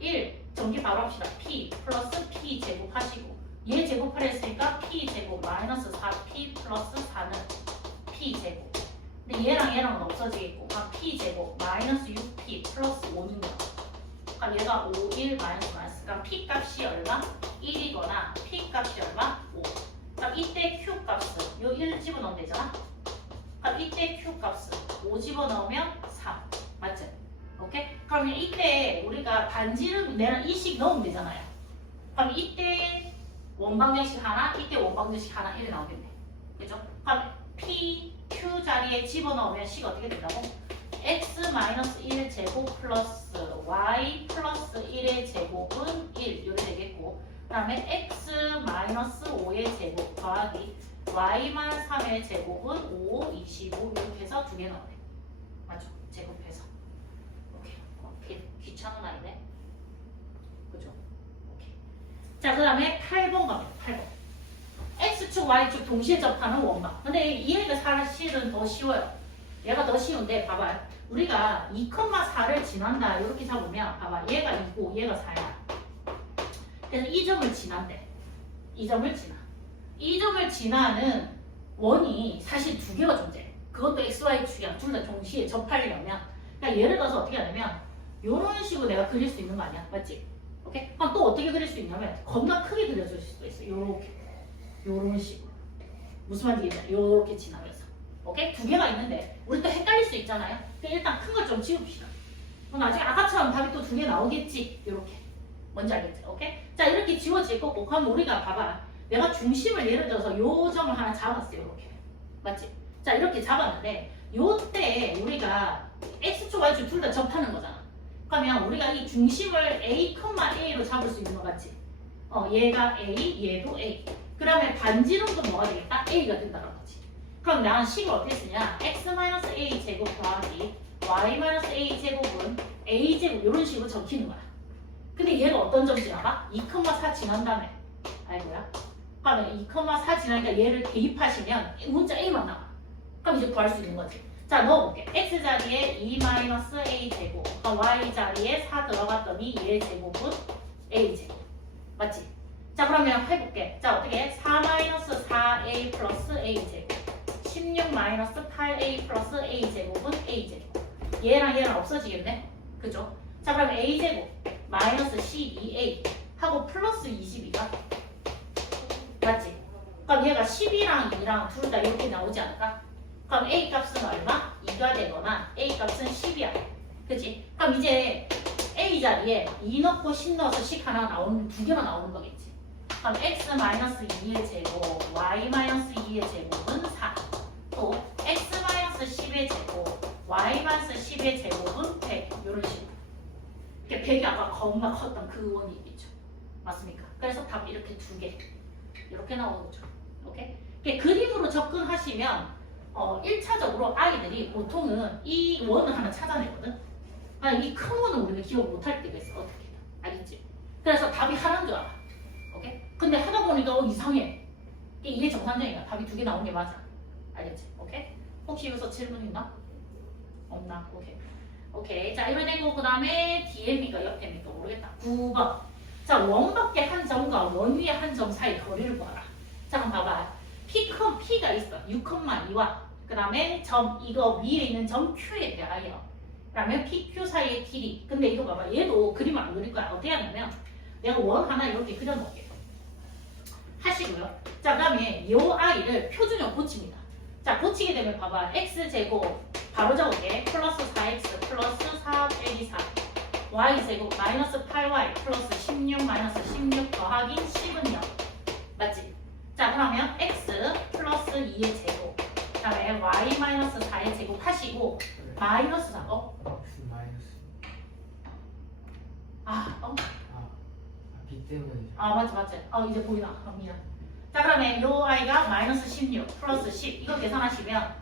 1 전기 바로 합시다. p 플러스 p 제곱 하시고 얘 제곱하려 했으니까 p 제곱 마이너스 4p 플러스 4는 p 제곱. 근데 얘랑은 없어지겠고 그럼 p 제곱 마이너스 6p 플러스 5는 거. 그럼 얘가 5, 1 마이너스 그럼 p 값이 얼마? 1이거나 p 값이 얼마? 5. 그럼 이때 q 값은 요 1 집어넣으면 되잖아. 그럼 이때 q 값은 5 집어넣으면 3. 맞지? 오케이? 그러면 이때 우리가 반지름 내랑 이식 넣으면 되잖아요. 그럼 이때 원방정식 하나, 이때 원방정식 하나 이렇게 나오겠네. 그죠? 그럼 p, q 자리에 집어넣으면 식 어떻게 된다고? x-1 제곱 플러스 y 플러스 1의 제곱은 1 이렇게 되겠고 그 다음에 x-5의 제곱 더하기 y-3의 제곱은 5, 25 이렇게 해서 두 개 나오네. 맞죠? 제곱해서. 오케이. 귀찮은 아이네. 그죠? 오케이. 자, 그 다음에 8번 갑니다. 8번. X축, Y축 동시에 접하는 원방. 근데 이 얘가 사실은 더 쉬워요. 얘가 더 쉬운데, 봐봐요. 우리가 2,4를 지난다. 이렇게 잡으면, 봐봐. 얘가 2고, 얘가 4야. 그래서 이 점을 지난대. 이 점을 지나. 이 점을 지나는 원이 사실 두 개가 존재해. 그것도 XY축이랑 둘 다 동시에 접하려면, 그러니까 예를 들어서 어떻게 하냐면, 이런 식으로 내가 그릴 수 있는 거 아니야? 맞지? 오케이? 그럼 또 어떻게 그릴 수 있냐면, 겁나 크게 그려줄 수도 있어. 요렇게. 요런 식으로. 무슨 말인지 이해되나? 요렇게 지나면서. 오케이? 두 개가 있는데 우리 또 헷갈릴 수 있잖아요. 그러니까 일단 큰 걸 좀 지웁시다. 그럼 나중에 아까처럼 답이 또 두 개 나오겠지. 이렇게. 뭔지 알겠지? 오케이? 자, 이렇게 지워질 거고 그럼 우리가 봐봐. 내가 중심을 예를 들어서 요 점을 하나 잡았어요. 이렇게. 맞지? 자, 이렇게 잡았는데 요때 우리가 x축, y축 둘 다 접하는 거잖아. 그러면 우리가 이 중심을 a, a로 잡을 수 있는 거 같지? 얘가 a, 얘도 a. 그러면 반지름도 뭐가 되겠다? a가 된다는 거지. 그럼 나는 식을 어떻게 쓰냐? x-a 제곱 더하기 y-a 제곱은 a 제곱 이런 식으로 적히는 거야. 근데 얘가 어떤 점 지나가? 2,4 지난 다음에 알고요? 그러면 2,4 지나니까 얘를 대입하시면 문자 a만 나와. 그럼 이제 구할 수 있는 거지. 자, 넣어볼게. x 자리에 2-a 제곱, y 자리에 4 들어갔더니 얘 제곱은 a 제곱. 맞지? 자, 그러면 해볼게. 자, 어떻게? 4-4a 플러스 a 제곱, 16-8a 플러스 a 제곱은 a 제곱. 얘랑 얘랑 없어지겠네? 그죠? 자, 그럼 a 제곱 마이너스 12a 하고 플러스 22가 맞지? 그럼 얘가 10이랑 2랑 둘 다 이렇게 나오지 않을까? 그럼 a 값은 얼마? 2가 되거나 a 값은 10이야. 그치? 그럼 이제 a 자리에 2 넣고 10 넣어서 식 하나 나오는 두 개가 나오는 거겠지. 그럼 x-2의 제곱, y-2의 제곱은 4. 또 x-10의 제곱, y-10의 제곱은 100. 이런 식으로. 이렇게 100이 아까 겁나 컸던 그 원이겠죠. 맞습니까? 그래서 답 이렇게 두 개. 이렇게 나오는 거죠. 오케이? 그림으로 접근하시면 1차적으로 아이들이 보통은 이 원을 하나 찾아내거든. 이 큰 원은 우리가 기억 못할 때가 있어. 어떻게? 알겠지? 그래서 답이 하나인 줄 알아. 오케이? 근데 하다 보니까 이상해. 이게 정상적이야. 답이 두 개 나온 게 맞아. 알겠지? 오케이? 혹시 여기서 질문 있나? 없나? 오케이. 오케이. 자, 이번에 그 다음에 DM입니까? 옆에입니까? 모르겠다. 9번. 자, 원 밖에 한 점과 원 위에 한 점 사이 거리를 구하라. 자, 그럼 봐봐. P가 있어. 6,2와 그 다음에 점, 이거 위에 있는 점 Q에 대하여. 그러면 PQ 사이의 길이. 근데 이거 봐봐. 얘도 그림 안 그릴 거야. 어떻게 하냐면 내가 원 하나 이렇게 그려놓을게요. 하시고요. 자, 그 다음에 이 아이를 표준형 고칩니다. 자, 고치게 되면 봐봐. x제곱 바로 적을게. 플러스 4x 플러스 4 빼기 4 y제곱 마이너스 8y 플러스 16 마이너스 16 더하기 10은 0. 맞지? 자, 그러면 x 플러스 2의 제곱 그 다음에 y 마이너스 4의 제곱 하시고 마이너스 4 B 때문에. 맞지. 이제 보이나? 미안. 자, 그러면 요 아이가 마이너스 16 플러스 10 이거 계산하시면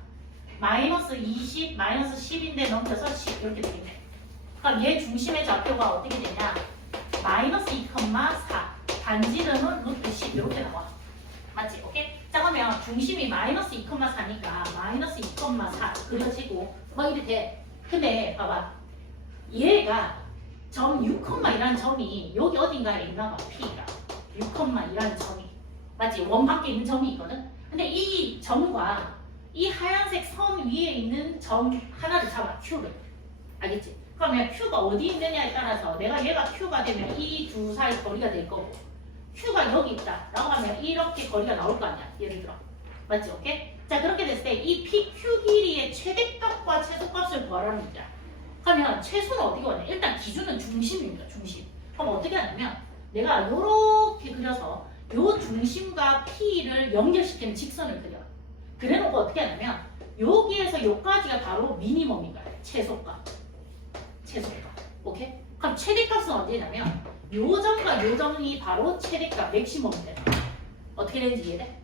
마이너스 20 마이너스 10인데 넘겨서 10 이렇게 되겠네. 그럼 얘 중심의 좌표가 어떻게 되냐? 마이너스 2,4 반지름은 루트 10 이렇게 나와. 맞지? 오케이? 자, 그러면 중심이 마이너스 2,4니까 마이너스 2,4 그려지고 이래 돼. 근데 봐봐. 얘가 점 6,2라는 점이 여기 어딘가에 있나 봐. P가 6,2라는 점이 맞지? 원 밖에 있는 점이 있거든. 근데 이 점과 이 하얀색 선 위에 있는 점 하나를 잡아. Q를. 알겠지? 그러면 Q가 어디 있느냐에 따라서 내가 얘가 Q가 되면 이 두 사이 거리가 될 거고 Q가 여기 있다 라고 하면 이렇게 거리가 나올 거 아니야. 예를 들어. 맞지? 오케이? 자, 그렇게 됐을 때 이 PQ 길이의 최대값과 최소값을 구하라는 문제야. 그러면 최소는 어떻게 구하냐? 일단 기준은 중심입니다. 중심. 그럼 어떻게 하냐면 내가 이렇게 그려서 요 중심과 P를 연결시키는 직선을 그려. 그래놓고 어떻게 하냐면 여기에서 여기까지가 바로 미니멈인 거야. 최소값. 오케이? 그럼 최대값은 언제냐면 요 점과 요 점이 바로 최대값 맥시멈이 되는 거야. 어떻게 되는지 이해돼?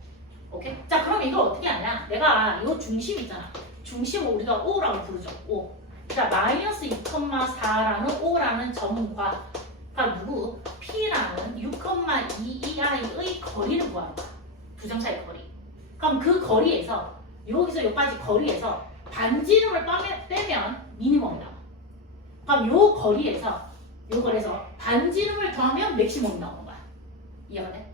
오케이? 자, 그럼 이걸 어떻게 하냐? 내가 요 중심 있잖아. 중심을 우리가 O라고 부르죠. O. 자, 마이너스 2,4라는 O라는 점과 누구? P라는 6,22i의 거리를 구하는 거야. 두 점 사이 거리. 그럼 그 거리에서 여기서 여기까지 거리에서 반지름을 빼면 미니멈이 나와. 그럼 요 거리에서 반지름을 더하면 맥시멈이 나오는 거야. 이해가 돼?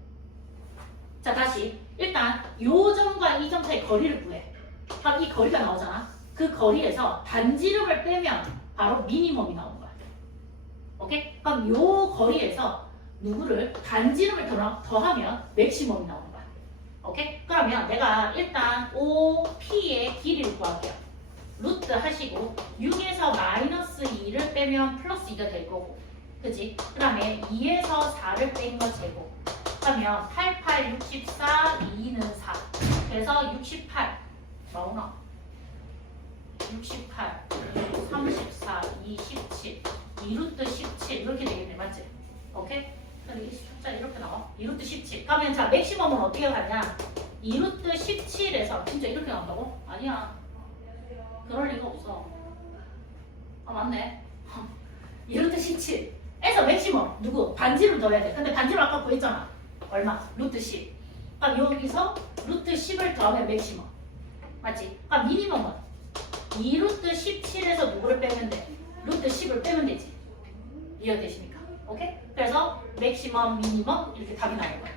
자, 다시 일단 요 점과 이 점 사이 거리를 구해. 그럼 이 거리가 나오잖아. 그 거리에서 반지름을 빼면 바로 미니멈이 나오는 거야. 오케이? 그럼 요 거리에서 누구를 반지름을 더하면 맥시멈이 나오는 거야. 오케이? 그러면 내가 일단 OP의 길이를 구할게요. 루트 하시고 6에서 마이너스 2를 빼면 플러스 2가 될 거고, 그치? 그 다음에 2에서 4를 뺀 거 제곱 하면 8, 8, 64, 2는 4. 그래서 68 나오나? 68, 34, 2, 17 2루트 17 이렇게 되겠네, 맞지? 오케이? 그럼 이 숫자 이렇게 나와. 2루트 17. 그러면 자, 맥시멈은 어떻게 가냐? 2루트 17에서 진짜 이렇게 나온다고? 아니야. 그럴 리가 없어. 아, 맞네. 2루트 17에서 맥시멈 누구? 반지를 넣어야 돼. 근데 반지를 아까 구했잖아. 얼마? 루트 10. 그럼 여기서 루트 10을 더하면 맥시멈. 맞지? 그럼 미니멈은 2루트 17에서 누구를 빼면 돼? 루트 10을 빼면 되지. 이해되십니까? 오케이? 그래서 맥시멈, 미니멈 이렇게 답이 나올 거야.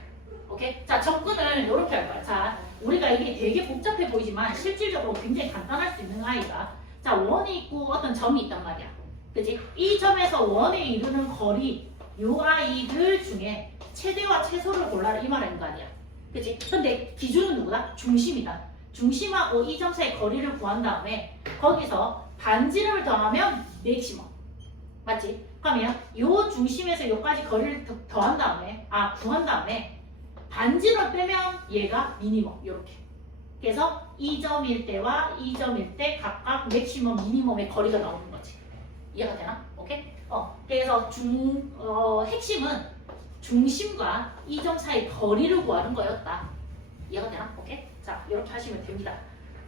오케이? 자, 접근을 이렇게 할 거야. 자, 우리가 이게 되게 복잡해 보이지만 실질적으로 굉장히 간단할 수 있는 아이가, 자, 원이 있고 어떤 점이 있단 말이야. 그치? 이 점에서 원에 이르는 거리, 요 아이들 중에 최대와 최소를 골라라 이 말인 거 아니야. 그치? 근데 기준은 누구다? 중심이다. 중심하고 이 점 사이 거리를 구한 다음에 거기서 반지름을 더하면 맥시멈. 맞지? 그러면 요 중심에서 요까지 거리를 더한 다음에, 구한 다음에 반지름을 빼면 얘가 미니멈. 요렇게. 그래서 이 점일 때와 이 점일 때 각각 맥시멈, 미니멈의 거리가 나오는 거지. 이해가 되나? 오케이? 그래서 핵심은 중심과 이 점 사이 거리를 구하는 거였다. 이해가 되나? 오케이? 자, 이렇게 하시면 됩니다.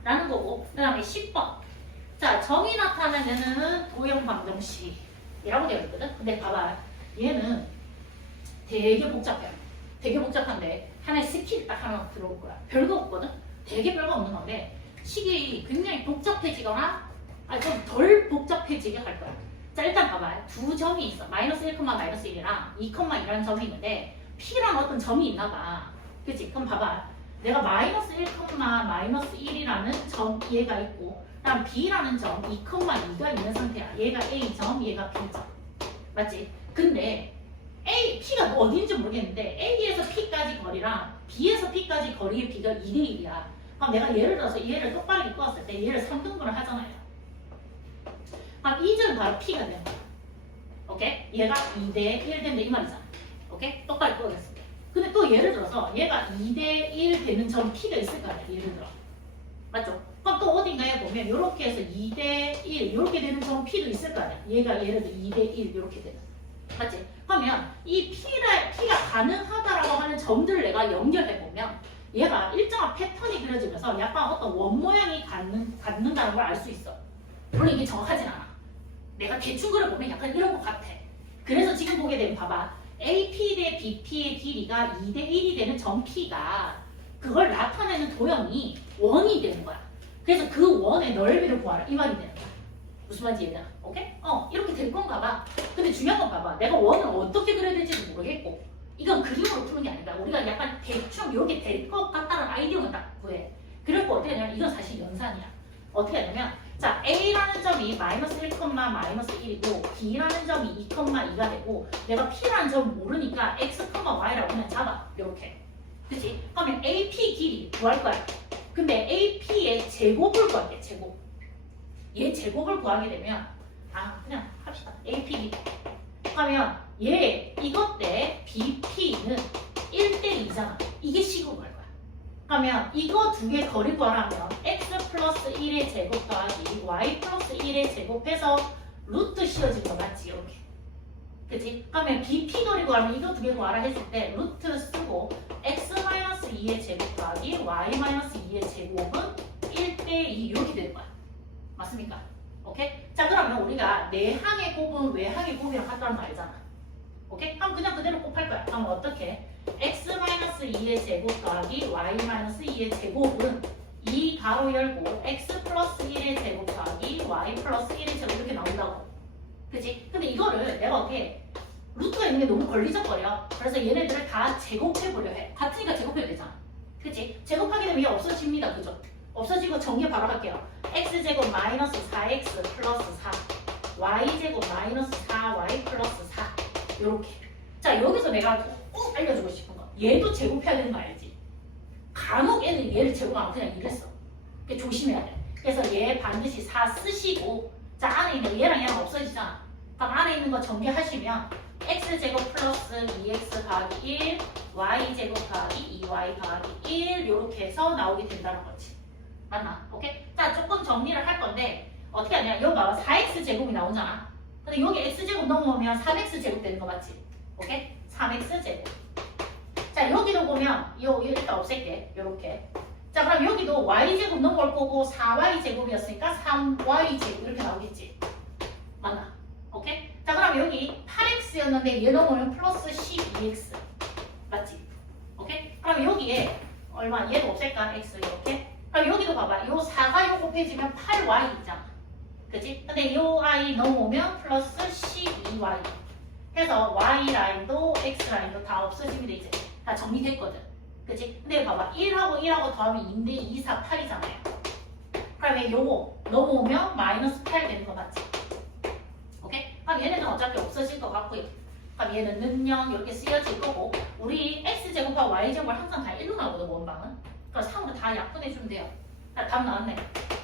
라는 거고, 그 다음에 10번. 자, 정이 나타내는 도형 방정식이라고 되어 있거든? 근데 봐봐. 얘는 되게 복잡해요. 되게 복잡한데, 하나의 스킬이 딱 하나 들어올 거야. 별거 없거든? 되게 별거 없는 건데, 식이 굉장히 복잡해지거나, 좀 덜 복잡해지게 할 거야. 자, 일단 봐봐. 두 점이 있어. 마이너스 1, 마이너스 1이랑 2,2라는 점이 있는데, P라는 어떤 점이 있나 봐. 그치? 그럼 봐봐. 내가 마이너스 1, 마이너스 1이라는 점 얘가 있고, 그다음 B라는 점 2,2가 있는 상태야. 얘가 A점, 얘가 B점. 맞지? 근데 P가 어딘지 모르겠는데 A에서 P까지 거리랑 B에서 P까지 거리의 B가 2대1이야. 그럼 내가 예를 들어서 얘를 똑바르게 끄었을 때 얘를 3등분을 하잖아요. 그럼 이 점이 바로 P가 되는 거야. 오케이? 얘가 2대1 된다 이 말이잖아. 오케이? 똑바르게 끄겠습니다. 근데 또 예를 들어서 얘가 2대1 되는 점 P가 있을 거 아니야. 예를 들어. 맞죠? 그럼 또 어딘가에 보면 이렇게 해서 2대1 이렇게 되는 점 P도 있을 거 아니야. 얘가 예를 들어 2대1 이렇게 되는. 맞지? 그러면 이 P가 가능하다라고 하는 점들을 내가 연결해보면 얘가 일정한 패턴이 그려지면서 약간 어떤 원 모양이 갖는다는 걸 알 수 있어. 물론 이게 정확하진 않아. 내가 대충 그려보면 약간 이런 것 같아. 그래서 지금 보게 되면 봐봐. AP 대 BP의 길이가 2대1이 되는 점 P가 그걸 나타내는 도형이 원이 되는 거야. 그래서 그 원의 넓이를 구하라. 이 말이 되는 거야. 무슨 말인지 이해되나? 오케이? 이렇게 될 건가 봐. 근데 중요한 건 봐봐. 내가 원을 어떻게 그려야 될지도 모르겠고 이건 그림으로 푸는 게 아니다. 우리가 약간 대충 이렇게 될 것 같다는 아이디어만 딱 구해. 그리고 어떻게 하냐면 이건 사실 연산이야. 어떻게 하냐면 자, A라는 점이 마이너스 1, 마이너스 1이고 B라는 점이 2,2가 되고 내가 P라는 점을 모르니까 X, Y라고 그냥 잡아. 이렇게. 그치? 그러면 AP 길이 구할 거야. 근데 AP의 제곱을 구할게. 제곱. 얘 제곱을 구하게 되면 그냥 합시다. AP 길이. 그러면 얘 이것 때 BP는 1대2잖아. 이게 식으로 갈 거야. 그러면 이거 두 개 거리 구하라면 x 플러스 1의 제곱 더하기 y 플러스 1의 제곱해서 루트 씌워진 거 맞지? 이렇게. 그치? 그러면 BP 거리 구하면 이거 두 개 구하라 했을 때 루트 쓰고 x 마이너스 2의 제곱 더하기 y 마이너스 2의 제곱은 1대2 이렇게 되는 거야. 맞습니까? 오케이? 자, 그러면 우리가 내항의 곱은 외항의 곱이랑 같다는 거 알잖아. 오케이? 그럼 그냥 그대로 곱할 거야. 그럼 어떻게? x-2의 제곱 더하기 y-2의 제곱은 2 가로 열고 x 플러스 1의 제곱 더하기 y 플러스 1의 제곱 이렇게 나온다고. 그치? 근데 이거를 내가 어떻게 루트가 있는 게 너무 걸리적거려. 그래서 얘네들을 다 제곱해보려 해. 같으니까 제곱해도 되잖아. 그치? 제곱하게 되면 얘 없어집니다. 그죠? 없어지고 정리 바로 할게요. x제곱 마이너스 4x 플러스 4 y제곱 마이너스 4y 플러스 4 요렇게. 자, 여기서 내가 꼭 알려주고 싶은 거 얘도 제곱해야 되는 거 알지? 간혹 애들이 얘를 제곱하면 그냥 이랬어. 그러니까 조심해야 돼. 그래서 얘 반드시 4 쓰시고 자 안에 있는 얘랑 얘랑 없어지잖아. 그럼 안에 있는 거 전개하시면 x제곱 플러스 2x 더하기 1 y제곱 더하기 2y 더하기 1 이렇게 해서 나오게 된다는 거지. 맞나? 오케이? 자 조금 정리를 할 건데 어떻게 하냐. 여기 봐봐 4x제곱이 나오잖아. 근데 여기 x제곱 넘어오면 3x제곱 되는 거 맞지? 오케이? 3x제곱. 자 여기도 보면 이거 일단 없앨게. 요렇게. 자 그럼 여기도 y제곱 넘어올 거고 4y제곱이었으니까 3y제곱 이렇게 나오겠지. 맞나? 오케이? 자 그럼 여기 8x였는데 얘 넘어오면 플러스 12x. 맞지? 오케이? 그럼 여기에 얼마? 얘도 없앨까? x 이렇게. 그럼 여기도 봐봐. 요 4가 요 곱해지면 8y 있잖아. 그치? 근데 요 i 넘어오면 플러스 12y. 해서 y라인도 x라인도 다 없어집니다. 이제 다 정리됐거든. 그치? 근데 봐봐 1하고 1하고 더하면 2인데 2, 4, 8이잖아요. 그러면 요거 넘어오면 마이너스 8 되는 거 맞지? 오케이? 그럼 얘네는 어차피 없어질 것 같고요. 그럼 얘는 는영 이렇게 쓰여질 거고 우리 x제곱하고 y제곱을 항상 다 1로 나오거든 원방은. 그래서 3으로 다 약분해주면 돼요. 자, 답 나왔네.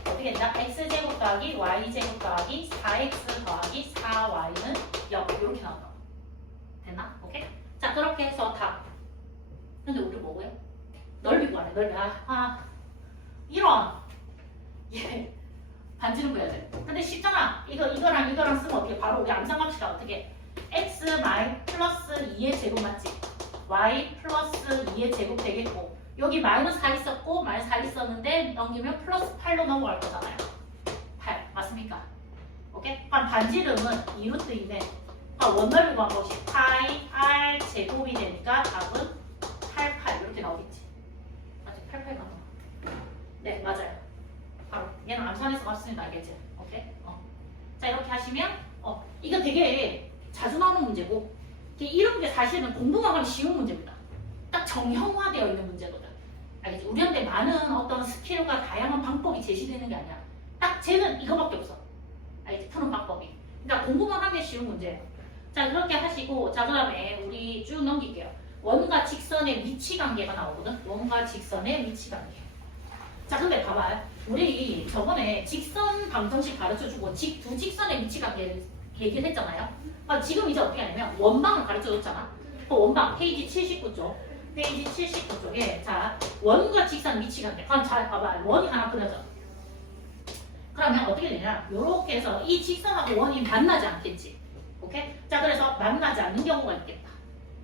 어떻게 된다? x제곱 더하기 y제곱 더하기 4x 더하기 4y는 0 이렇게 나온다. 됐나? 오케이? 자 그렇게 해서 답. 근데 우리 뭐고요? 넓이 구하래. 넓이. 이런. 예. 반지름 구해야 돼. 근데 쉽잖아. 이거랑 쓰면 어떻게 바로 우리 암산합시다. 어떻게? x 마이 플러스 2의 제곱 맞지? y 플러스 2의 제곱 되겠고 여기 마이너스 4 있었고 마이너스 4 있었는데 넘기면 플러스 8로 넘어갈 거잖아요. 8 맞습니까? 오케이? 그럼 반지름은 2루트인데 원넓이 구한 것이 파이 r 제곱이 되니까 답은 88 이렇게 나오겠지. 맞지? 88 맞나? 네 맞아요. 바로 얘는 암산해서 맞습니다. 알겠지? 오케이? 자 이렇게 하시면 이거 되게 자주 나오는 문제고 이런 게 사실은 공부만 하면 쉬운 문제입니다. 딱 정형화되어 있는 문제거든. 알겠지? 우리한테 많은 어떤 스킬과 다양한 방법이 제시되는 게 아니야. 딱 쟤는 이거밖에 없어. 알겠지? 푸는 방법이. 그러니까 공부만 하면 쉬운 문제예요. 자 그렇게 하시고 자 그다음에 우리 쭉 넘길게요. 원과 직선의 위치 관계가 나오거든. 원과 직선의 위치 관계. 자 근데 봐봐요. 우리 저번에 직선 방정식 가르쳐주고 두 직선의 위치 관계를 얘기를 했잖아요. 지금 이제 어떻게 하냐면 원방을 가르쳐줬잖아. 그 원방 페이지 79쪽. 페이지 79쪽에 자 원과 직선 위치 관계. 그럼 잘 봐봐. 원이 하나 그려져. 그러면 어떻게 되냐. 요렇게 해서 이 직선하고 원이 만나지 않겠지. 오케이? 자 그래서 만나지 않는 경우가 있겠다.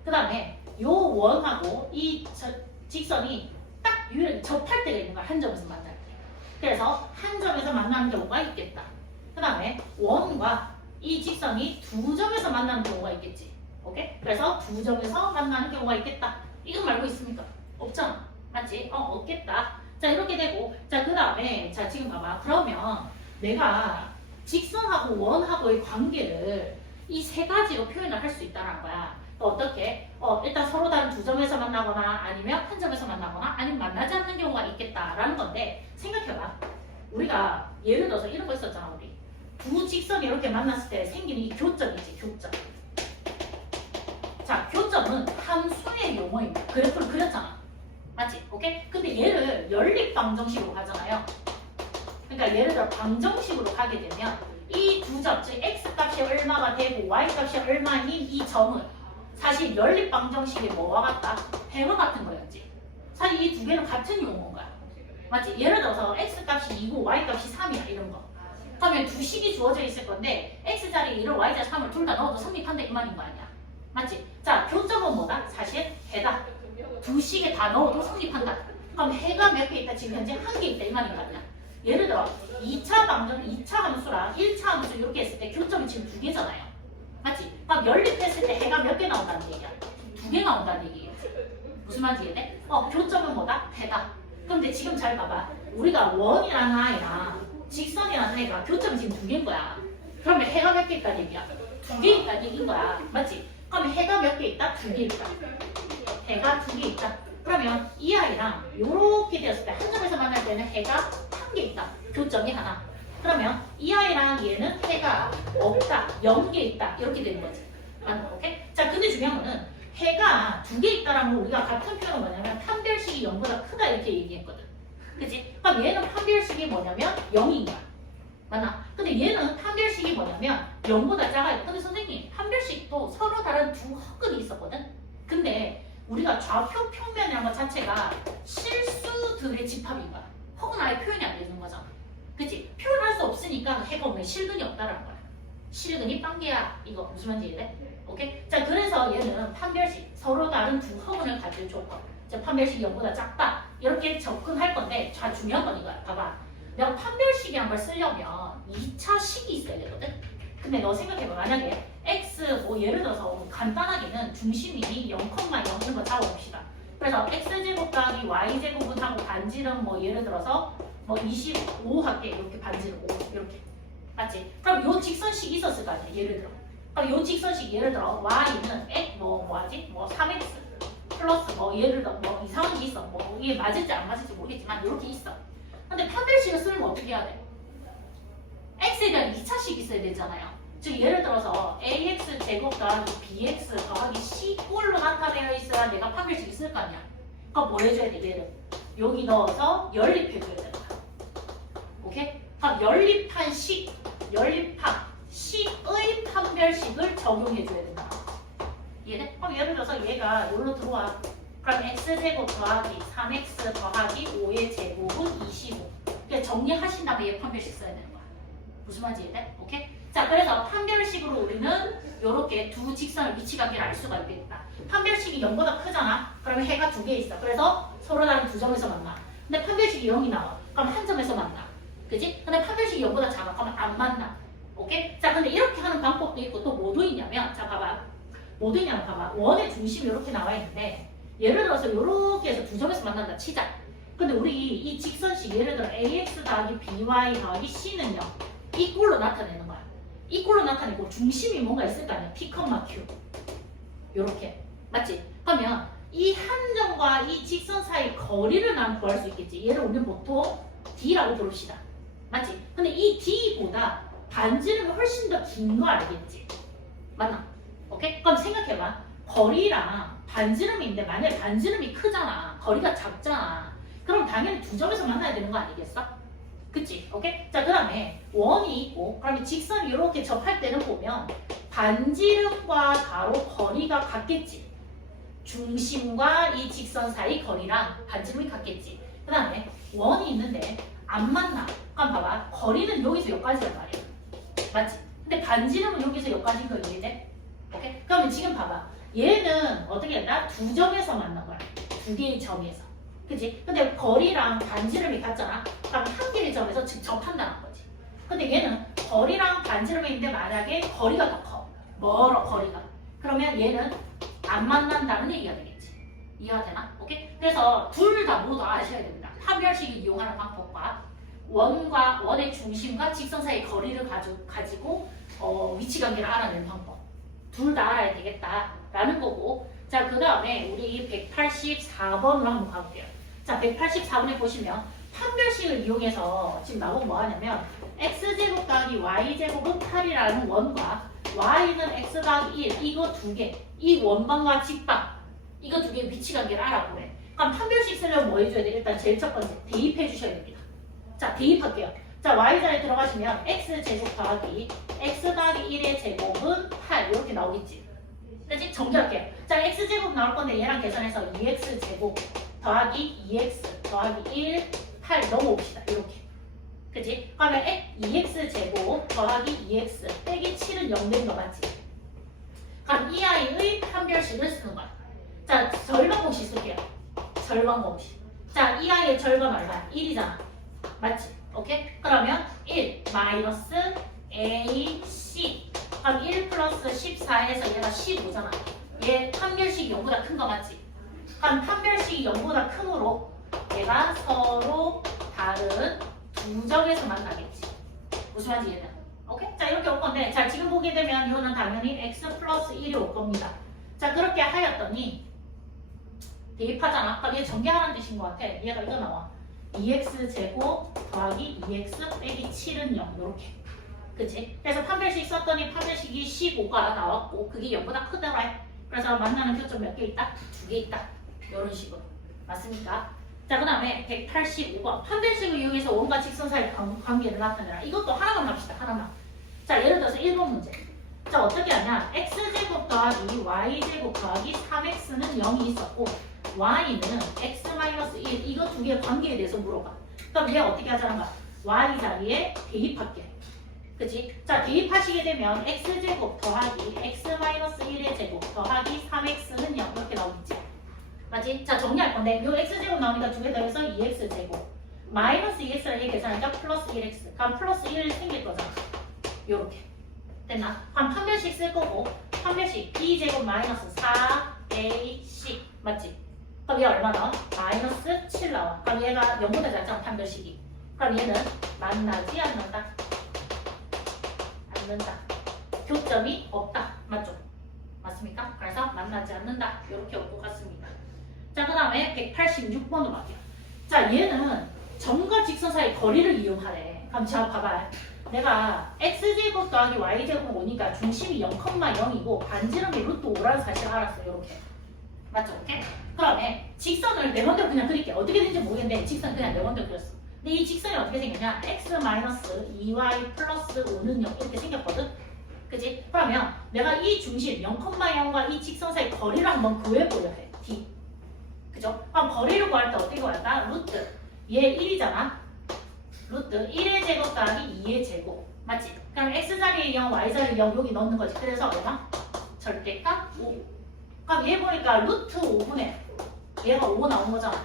그 다음에 요 원하고 이 직선이 딱 유일하게 접할 때가 있는 거야. 한 점에서 만날 때. 그래서 한 점에서 만나는 경우가 있겠다. 그 다음에 원과 이 직선이 두 점에서 만나는 경우가 있겠지. 오케이? 그래서 두 점에서 만나는 경우가 있겠다. 이거 말고 있습니까? 없잖아. 맞지? 없겠다. 자 이렇게 되고 자 그 다음에 자 지금 봐봐. 그러면 내가 직선하고 원하고의 관계를 이 세 가지로 표현을 할 수 있다는 거야. 어떻게? 일단 서로 다른 두 점에서 만나거나 아니면 한 점에서 만나거나 아니면 만나지 않는 경우가 있겠다라는 건데 생각해봐. 우리가 예를 들어서 이런 거 있었잖아. 우리 두 직선이 이렇게 만났을 때 생기는 이 교점이지. 교점. 자 교점은 함수의 용어입니다. 그래프를 그렸잖아. 맞지? 오케이? 근데 얘를 연립 방정식으로 가잖아요. 그러니까 예를 들어 방정식으로 가게 되면 이 두 점, 즉 x값이 얼마가 되고 y값이 얼마인 이 점은 사실 연립 방정식의 뭐와 같다? 배분 같은 거였지. 사실 이 두 개는 같은 용어인 거야. 맞지? 예를 들어서 x값이 2고 y값이 3이야 이런 거. 그러면 두 식이 주어져 있을 건데 x자리에 1을 y자리에 3을 둘 다 넣어도 성립한다 이 말인 거 아니야. 맞지? 자 교점은 뭐다? 사실 해다. 두 식에 다 넣어도 성립한다. 그럼 해가 몇 개 있다? 지금 현재 한 개 있다 이 말인 거 아니야. 예를 들어 2차 방정, 2차 함수랑 1차 함수 이렇게 했을 때 교점이 지금 두 개잖아요. 맞지? 그럼 연립했을 때 해가 몇 개 나온다는 얘기야? 두 개 나온다는 얘기예요. 무슨 말인지 이해돼? 교점은 뭐다? 해다. 그런데 지금 잘 봐봐. 우리가 원이라는 아이랑 직선이라는 애가 교점이 지금 두 개인 거야. 그러면 해가 몇 개 있다는 얘기야? 두 개 있다는 얘기인 거야. 맞지? 그럼 해가 몇 개 있다? 두 개 있다. 해가 두 개 있다. 그러면 이 아이랑 이렇게 되었을 때 한 점에서 만날 때는 해가 한 개 있다. 교점이 하나. 그러면 이 아이랑 얘는 해가 없다. 0개 있다. 이렇게 되는 거지. 오케이? 자, 근데 중요한 거는 해가 두 개 있다라면 우리가 같은 표현은 뭐냐면 판별식이 0보다 크다 이렇게 얘기했거든. 그치? 그럼 얘는 판별식이 뭐냐면 0인 거야. 맞나? 근데 얘는 판별식이 뭐냐면 0보다 작아요. 근데 선생님 판별식도 서로 다른 두 허근이 있었거든. 근데 우리가 좌표 평면이라는 것 자체가 실수들의 집합인 거야. 혹은 아예 표현이 안 되는 거잖아. 그치? 표현할 수 없으니까 해가 오면 실근이 없다라는 거야. 실근이 빵개야. 이거 무슨 말인지 이해돼? 오케이? 자, 그래서 얘는 판별식 서로 다른 두 허근을 가지고 줬고, 자, 판별식이 0보다 작다 이렇게 접근할 건데, 자, 중요한 건 이거야. 봐봐. 내가 판별식이란 걸 쓰려면 2차 식이 있어야 되거든. 근데 너 생각해봐. 만약에 x 뭐 예를 들어서 간단하게는 중심이 0,0 이런 거 잡아봅시다. 그래서 x제곱 더하기 y제곱은 하고 반지름 뭐 예를 들어서 뭐 25 할게. 이렇게 반지름 5 이렇게. 맞지? 그럼 요 직선식 있었을 거 아니야. 예를 들어. 그럼 요 직선식 예를 들어 y는 x 뭐하지? 뭐 3x 플러스 뭐 예를 들어 뭐 이상한 게 있어. 뭐 이게 맞을지 안 맞을지 모르겠지만 이렇게 있어. 근데 판별식을 쓰려면 어떻게 해야 돼? x에 대한 2차식이 있어야 되잖아요. 즉 예를 들어서 ax 제곱 더하기 bx 더하기 c 꼴로 나타내어 있어야 내가 판별식이 있을 거 아니야. 그럼 뭐 해줘야 돼? 얘를 여기 넣어서 연립해줘야 되는 거야. 오케이? 그럼 연립한 식의 판별식을 적용해줘야 된다. 이해돼? 그럼 예를 들어서 얘가 여기로 들어와. 그럼 x제곱 더하기 3x 더하기 5의 제곱은 25. 그러니까 정리하신 다음에 얘 판별식 써야 되는 거야. 무슨 말인지 이해돼? 오케이? 자, 그래서 판별식으로 우리는 이렇게 두 직선의 위치관계를 알 수가 있겠다. 판별식이 0보다 크잖아? 그러면 해가 두 개 있어. 그래서 서로 다른 두 점에서 만나. 근데 판별식이 0이 나와. 그럼 한 점에서 만나. 그지? 근데 판별식이 0보다 작아. 그러면 안 만나. 오케이? 자, 근데 이렇게 하는 방법도 있고 또 뭐도 있냐면, 자, 봐봐. 뭐도 있냐면 봐봐. 원의 중심이 이렇게 나와 있는데, 예를 들어서 이렇게 해서 두 점에서 만난다 치자. 근데 우리 이 직선식 예를 들어 ax 더하기 by 더하기 c는요. 이 꼴로 나타내는 거야. 이 꼴로 나타내고 중심이 뭔가 있을 거 아니야. p, q. 요렇게. 맞지? 그러면 이 한 점과 이 직선 사이 거리를 난 구할 수 있겠지. 얘를 우리는 보통 d라고 부릅시다. 맞지? 근데 이 d보다 반지름이 훨씬 더 긴 거 알겠지? 맞나? 오케이? 그럼 생각해봐. 거리랑 반지름이 있는데 만약에 반지름이 크잖아. 거리가 작잖아. 그럼 당연히 두 점에서 만나야 되는 거 아니겠어? 그치? 오케이? 자, 그 다음에 원이 있고 그러면 직선이 이렇게 접할 때는 보면 반지름과 가로 거리가 같겠지. 중심과 이 직선 사이 거리랑 반지름이 같겠지. 그 다음에 원이 있는데 안 만나. 그럼 봐봐. 거리는 여기서 여기까지란 말이야. 맞지? 근데 반지름은 여기서 여기까지인 거 이해돼? 오케이? 그러면 지금 봐봐. 얘는 어떻게 했나? 두 점에서 만난 거야. 두 개의 점에서. 그치? 근데 거리랑 반지름이 같잖아? 그럼 한 개의 점에서 즉 접한다는 거지. 근데 얘는 거리랑 반지름이 있는데 만약에 거리가 더 커. 멀어, 거리가. 그러면 얘는 안 만난다는 얘기가 되겠지. 이해가 되나? 오케이? 그래서 둘 다 모두 아셔야 됩니다. 판별식을 이용하는 방법과 원의 중심과 직선 사이의 거리를 가지고 위치관계를 알아내는 방법. 둘 다 알아야 되겠다라는 거고. 자, 그 다음에 우리 184번으로 한번 가볼게요. 자, 184번에 보시면 판별식을 이용해서 지금 나보고 뭐 하냐면 x제곱 더하기 y제곱은 8이라는 원과 y는 x 더하기 1 이거 두 개, 이 원방과 직방 이거 두 개의 위치관계를 알아보래. 그럼 판별식 쓰려면 뭐 해줘야 돼? 일단 제일 첫 번째 대입해 주셔야 됩니다. 자, 대입할게요. 자, y자리에 들어가시면 x제곱 더하기 x 더하기 1의 제곱은 8 이렇게 나오겠지. 그치? 정리할게요. 자, x제곱 나올 건데 얘랑 계산해서 2x제곱 더하기 2x 더하기 1, 8 넘어옵시다. 이렇게. 그치? 그러면 2x제곱 더하기 2x 빼기 7은 0 되는 거 맞지? 그럼 이 아이의 판별식을 쓰는 거야. 자, 절반 공식 쓸게요. 절반 공식. 자, 이 아이의 절반 얼마야? 1이잖아. 맞지? 오케이? 그러면 1 마이너스 AC. 그럼 1 플러스 14에서 얘가 15잖아. 얘 판별식이 0보다 큰 거 맞지? 그럼 판별식이 0보다 크므로 얘가 서로 다른 두 점에서 만나겠지. 무슨 말인지 이해돼? 오케이? 자, 이렇게 올 건데, 자, 지금 보게 되면 이거는 당연히 x 플러스 1이 올 겁니다. 자, 그렇게 하였더니 대입하잖아. 그럼 얘 전개하라는 뜻인 것 같아. 얘가 이거 나와. 2x제곱 더하기 2x 빼기 7은 0 이렇게. 그치? 그래서 판별식 썼더니 판별식이 15가 나왔고 그게 0보다 크더라. 그래서 만나는 교점 몇 개 있다? 2개 있다. 이런 식으로. 맞습니까? 자, 그 다음에 185번. 판별식을 이용해서 원과 직선 사이 관계를 나타내라. 이것도 하나만 합시다. 하나만. 자, 예를 들어서 1번 문제. 자, 어떻게 하냐? x제곱 더하기 y제곱 더하기 3x는 0이 있었고 y는 x-1 이거 두 개의 관계에 대해서 물어봐. 그럼 얘 어떻게 하자는가? y 자리에 대입할게. 그치? 자, 대입하시게 되면 x제곱 더하기 x-1의 제곱 더하기 3x는 0 이렇게 나오겠지? 맞지? 자, 정리할 건데 요 x제곱 나오니까 두 개 더해서 2x제곱 마이너스 2x를 계산하니까 플러스 1x 그럼 플러스 1 생길 거잖아. 요렇게 됐나? 그럼 판별식 쓸 거고 판별식 b제곱 마이너스 4ac 맞지? 그럼 얘 얼마 나와? 마이너스 7 나와. 그럼 얘가 0보다 작잖아 판별식이. 그럼 얘는 만나지 않는다. 않는다. 교점이 없다. 맞죠? 맞습니까? 그래서 만나지 않는다. 이렇게 올 것 같습니다. 자, 그 다음에 186번으로 갈게요. 자, 얘는 점과 직선 사이 거리를 이용하래. 그럼 자, 봐봐요. 내가 x제곱 더하기 y제곱 오니까 중심이 0,0이고 반지름이 루트 5라는 사실을 알았어요. 이렇게. 맞죠? 오케이? 그다음에 직선을 내 맘대로 그냥 그릴게. 어떻게 되는지 모르겠는데 직선 그냥 내 맘대로 그렸어. 근데 이 직선이 어떻게 생겼냐? x-2y 플러스 5는 0 이렇게 생겼거든? 그치? 그러면 내가 이 중심 0,0과 이 직선 사이 거리를 한번 구해보려 해. d. 그죠? 그럼 거리를 구할 때 어떻게 구할까? 루트. 얘 1이잖아? 루트 1의 제곱 더하기 2의 제곱. 맞지? 그럼 x자리에 0, y자리에 0 여기 넣는 거지. 그래서 얼마? 절대값 5. 그럼 얘 보니까 루트 5분의 얘가 5 나온 거잖아.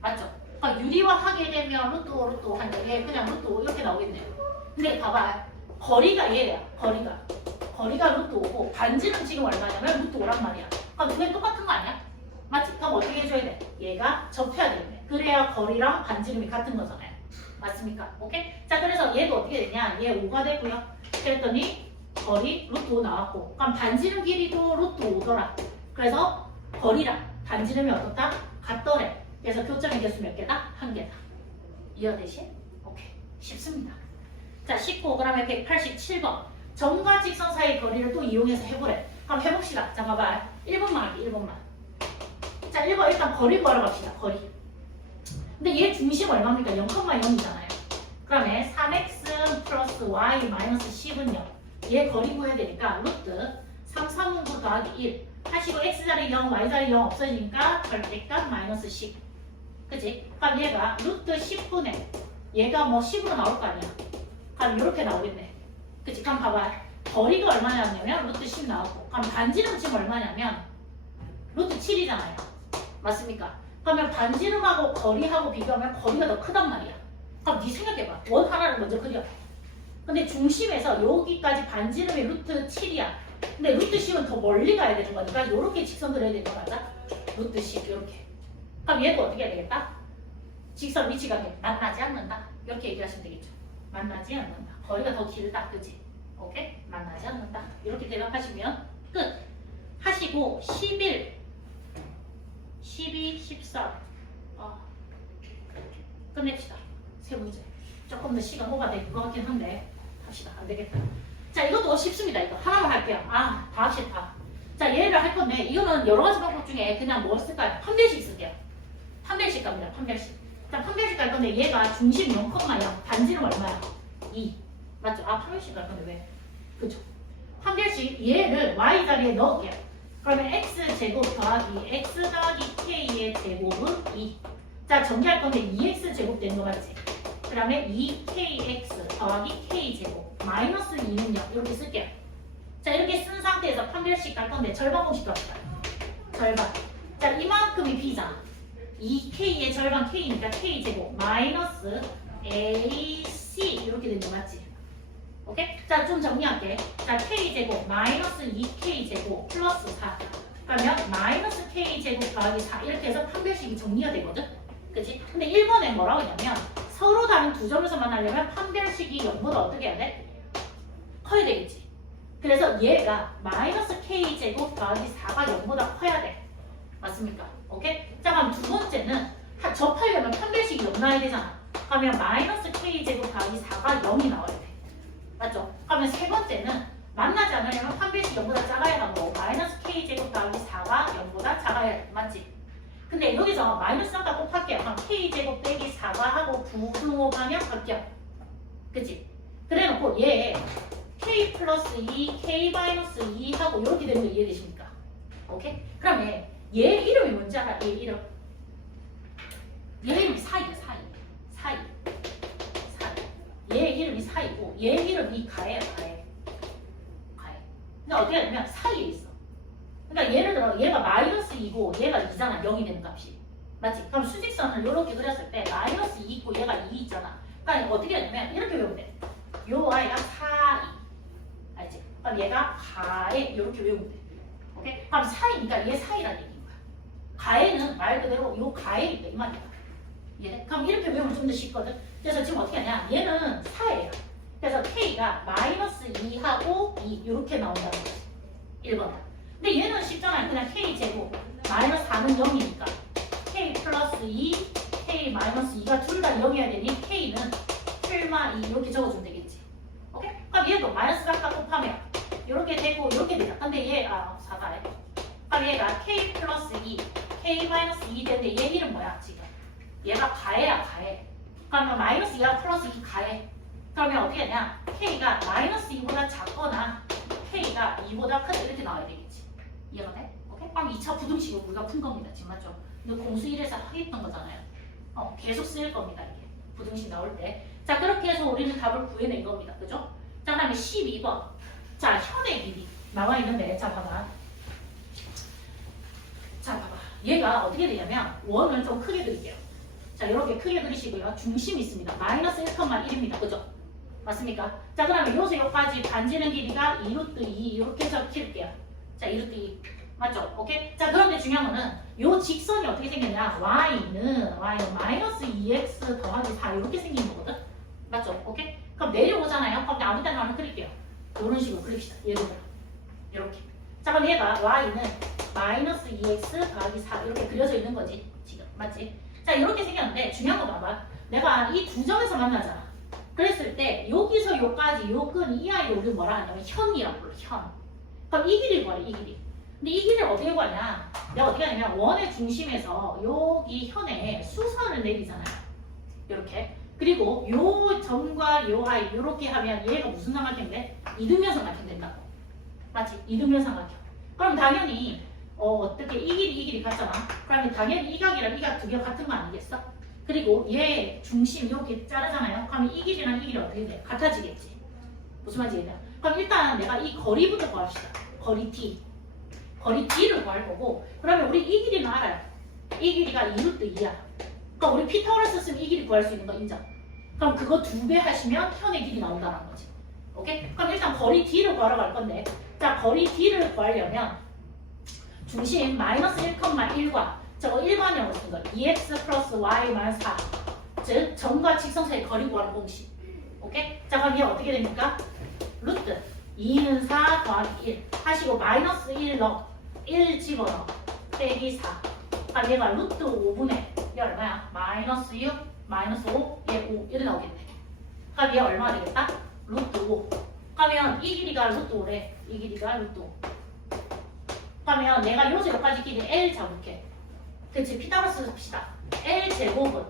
맞죠? 그러니까 유리화 하게 되면 루트 5, 루트 5 하는데 얘 그냥 루트 5 이렇게 나오겠네요. 근데 봐봐. 거리가 얘야. 거리가 루트 5고 반지름 지금 얼마냐면 루트 5란 말이야. 그럼 두 개 똑같은 거 아니야? 맞지? 그럼 어떻게 해줘야 돼? 얘가 접혀야 되겠네. 그래야 거리랑 반지름이 같은 거잖아요. 맞습니까? 오케이? 자, 그래서 얘도 어떻게 되냐? 얘 5가 되고요. 그랬더니 거리 루트 5 나왔고 그럼 반지름 길이도 루트 5더라. 그래서 거리랑 반지름이 어떻다? 같더래. 그래서 교점의 개수 몇 개다? 1개다. 이해되시? 오케이. 쉽습니다. 자, 19g에 187번. 점과 직선 사이 거리를 또 이용해서 해보래. 그럼 해봅시다. 자, 봐봐. 1번만 할게, 1번만. 자, 1번 일단 거리 구하러 갑시다. 거리. 근데 얘 중심 얼마입니까? 0,0이잖아요. 그러면 3x 플러스 y 마이너스 10은 0. 얘 거리 구해야 되니까 루트 3, 3은 9 더하기 1. 하시고 x자리 0, y자리 0 없어지니까 절대값 마이너스 10. 그치? 그럼 얘가 루트 10분의 얘가 뭐 10으로 나올 거 아니야. 그럼 이렇게 나오겠네. 그치? 그럼 봐봐. 거리가 얼마냐면 루트 10 나오고 그럼 반지름 지금 얼마냐면 루트 7이잖아요. 맞습니까? 그러면 반지름하고 거리하고 비교하면 거리가 더 크단 말이야. 그럼 네 생각해봐. 원 하나를 먼저 그려. 근데 중심에서 여기까지 반지름이 루트 7이야. 근데 루트 10은 더 멀리 가야 되는 거니까 이렇게 직선 그려야 되는 거 맞아? 루트 10 이렇게. 그럼 얘도 어떻게 해야 되겠다? 직선 위치가 만나지 않는다. 이렇게 얘기하시면 되겠죠. 만나지 않는다. 거리가 더 길다. 그치? 오케이? 만나지 않는다. 이렇게 대답하시면 끝. 하시고 11 12, 14 끝냅시다. 세 문제. 조금 더 시간 오버될 것 같긴 한데 합시다. 안 되겠다. 자, 이것도 쉽습니다. 이거 하나만 할게요. 다 합시다. 자, 얘를 할 건데 이거는 여러 가지 방법 중에 그냥 뭐 쓸까요? 판별식 쓸게요. 판별식 갑니다. 판별식. 자, 판별식 갈 건데 얘가 중심 0,0 반지름 얼마야? 2. 맞죠? 판별식 갈 건데 왜? 그죠? 판별식 얘를 y자리에 넣을게요. 그러면 x제곱 더하기 x 더하기 k의 제곱은 2. 자, 정리할 건데 2x제곱 되는 거 맞지? 그 다음에 2kx 더하기 k제곱 마이너스 2는 0 이렇게 쓸게요. 자, 이렇게 쓴 상태에서 판별식 갈 건데 절반 공식도 합시다. 절반. 자, 이만큼이 b잖아. 2k의 절반 k니까 k제곱 마이너스 ac 이렇게 되는 거 맞지? 오케이? 자, 좀 정리할게. 자, k제곱 마이너스 2k제곱 플러스 4. 그러면 마이너스 k제곱 더하기 4 이렇게 해서 판별식이 정리가 되거든? 그치? 근데 1번에 뭐라고 했냐면 서로 다른 두 점에서 만나려면 판별식이 0보다 어떻게 해야 돼? 커야 되겠지? 그래서 얘가 마이너스 k제곱 더하기 4가 0보다 커야 돼. 맞습니까? 오케이? 자, 그럼 두 번째는 접하려면 판별식이 0 나와야 되잖아. 그러면 마이너스 k제곱 더하기 4가 0이 나와야 돼. 맞죠? 그러면 세 번째는 만나지 않으려면 판별식 0보다 작아야 하고 마이너스 k k제곱 더하기 4가 0보다 작아야 돼. 맞지? 근데 여기서 마이너스 3가 곱할게요. 그럼 k제곱 빼기 4가 하고 부등호 방향 바뀌어. 그치? 그래 놓고 얘 k 플러스 2, k 마이너스 2 하고 이렇게 되는 거 이해되십니까? 오케이? 그러면 얘 이름이 뭔지 알아? 얘 이름. 얘 이름이 사이야, 사이. 사이. 얘 이름이 사이고 얘 이름이 가해야 가해. 가해. 근데 어떻게 하냐면 사이에 있어. 그러니까 예를 들어 얘가 마이너스 2고 얘가 2잖아. 0이 되는 값이. 맞지? 그럼 수직선을 이렇게 그렸을 때 마이너스 2 있고 얘가 2 있잖아. 그러니까 어떻게 하냐면 이렇게 외우면 돼. 요 아이가 사이. 알지? 그럼 얘가 가해. 이렇게 외우면 돼. 오케이? 그럼 사이니까 얘 사이라는 얘기인 거야. 가해는 말 그대로 요 가해니까 이 말이야. 예? 그럼 이렇게 외우면 좀 더 쉽거든. 그래서 지금 어떻게 하냐? 얘는 4예요. 그래서 k가 마이너스 2하고 2 이렇게 나온다는 거지. 1번. 근데 얘는 쉽잖아요. 그냥 k 제곱 마이너스 4는 0이니까 k 플러스 2, k 마이너스 2가 둘 다 0이어야 되니 k는 7마 2 이렇게 적어주면 되겠지. 오케이? 그럼 얘도 마이너스 4가 곱하면 이렇게 되고 이렇게 되자. 근데 얘 4가 그럼 얘가 k 플러스 2, k 마이너스 2 되는데 얘 이름 뭐야 지금? 얘가 가해야 가해. 그러면 마이너스 2가 플러스 2 가해. 그러면 어떻게 되냐? k가 마이너스 2보다 작거나 k가 2보다 크다 이렇게 나와야 되겠지. 이해가 돼? 오케이? 그럼 2차 부등식을 우리가 푼 겁니다. 지금 맞죠? 이거 공수 1에서 하겠던 거잖아요. 계속 쓸 겁니다. 이게 부등식 나올 때. 자, 그렇게 해서 우리는 답을 구해낸 겁니다. 그죠? 자, 그 다음에 12번. 자, 현의 길이 나와 있는데, 자, 봐봐. 자, 봐봐. 얘가 어떻게 되냐면 원을 좀 크게 그릴게요. 자, 이렇게 크게 그리시고요. 중심이 있습니다. 마이너스 1,1입니다. 그죠? 맞습니까? 자, 그러면 요새 여기까지 반지름 길이가 2루트 2 이렇게 적힐게요. 자, 2루트 2. 맞죠? 오케이? 자, 그런데 중요한 거는 요 직선이 어떻게 생겼냐? y는 마이너스 2x 더하기 4 이렇게 생긴 거거든? 맞죠? 오케이? 그럼 내려오잖아요? 그럼 아무 데나 하나 그릴게요. 이런 식으로 그립시다. 예를 들어. 이렇게. 자, 그럼 얘가 y는 마이너스 2x 더하기 4 이렇게 그려져 있는 거지. 지금. 맞지? 자, 이렇게 생겼는데 중요한 거 봐봐. 내가 이 두 점에서 만나잖아. 그랬을 때 여기서 요까지 요 끈 이 아이를 우리 뭐라 하냐면 현이라고 불러. 현. 그럼 이 길이를 구하래. 이 길이. 근데 이 길이를 어떻게 구하냐? 내가 어떻게 하냐면 원의 중심에서 여기 현에 수선을 내리잖아요. 이렇게. 그리고 요 점과 요 아이 요렇게 하면 얘가 무슨 삼각형인데? 이등변삼각형 된다고. 맞지? 이등변삼각형. 그럼 당연히 어떻게 이 길이 같잖아. 그러면 당연히 이 각이랑 이 각 두 개 같은 거 아니겠어? 그리고 얘 중심 이렇게 자르잖아요. 그러면 이 길이랑 이 길이 어떻게 돼? 같아지겠지. 무슨 말인지 이해돼요? 그럼 일단 내가 이 거리부터 구합시다. 거리 t. 거리 t를 구할 거고 그러면 우리 이 길이는 알아요. 이 길이가 2루트 2야. 그러니까 우리 피타고라스 쓰면 이 길이 구할 수 있는 거 인정. 그럼 그거 2배 하시면 현의 길이 나온다는 거지. 오케이? 그럼 일단 거리 t를 구하러 갈 건데 자, 거리 t를 구하려면 중심 마이너스 1,1과 저거 일반형으로 쓴 거 2x 플러스 y 마이너스 4 즉 점과 직선 사이 거리 구하는 공식. 오케이? 자, 그럼 얘 어떻게 됩니까? 루트 2는 4 더하기 1 하시고 마이너스 1 넣어 1 집어넣어 빼기 4 그럼 얘가 루트 5분의 얘 얼마야? 마이너스 6 마이너스 5 얘 5 이렇게 나오겠네. 그럼 얘 얼마가 되겠다? 루트 5 그러면 이 길이가 루트 5래. 이 길이가 루트 5 그러면 내가 요새 여기까지 길이 L 잡을게. 그치? 피타고라스 씁시다. L 제곱은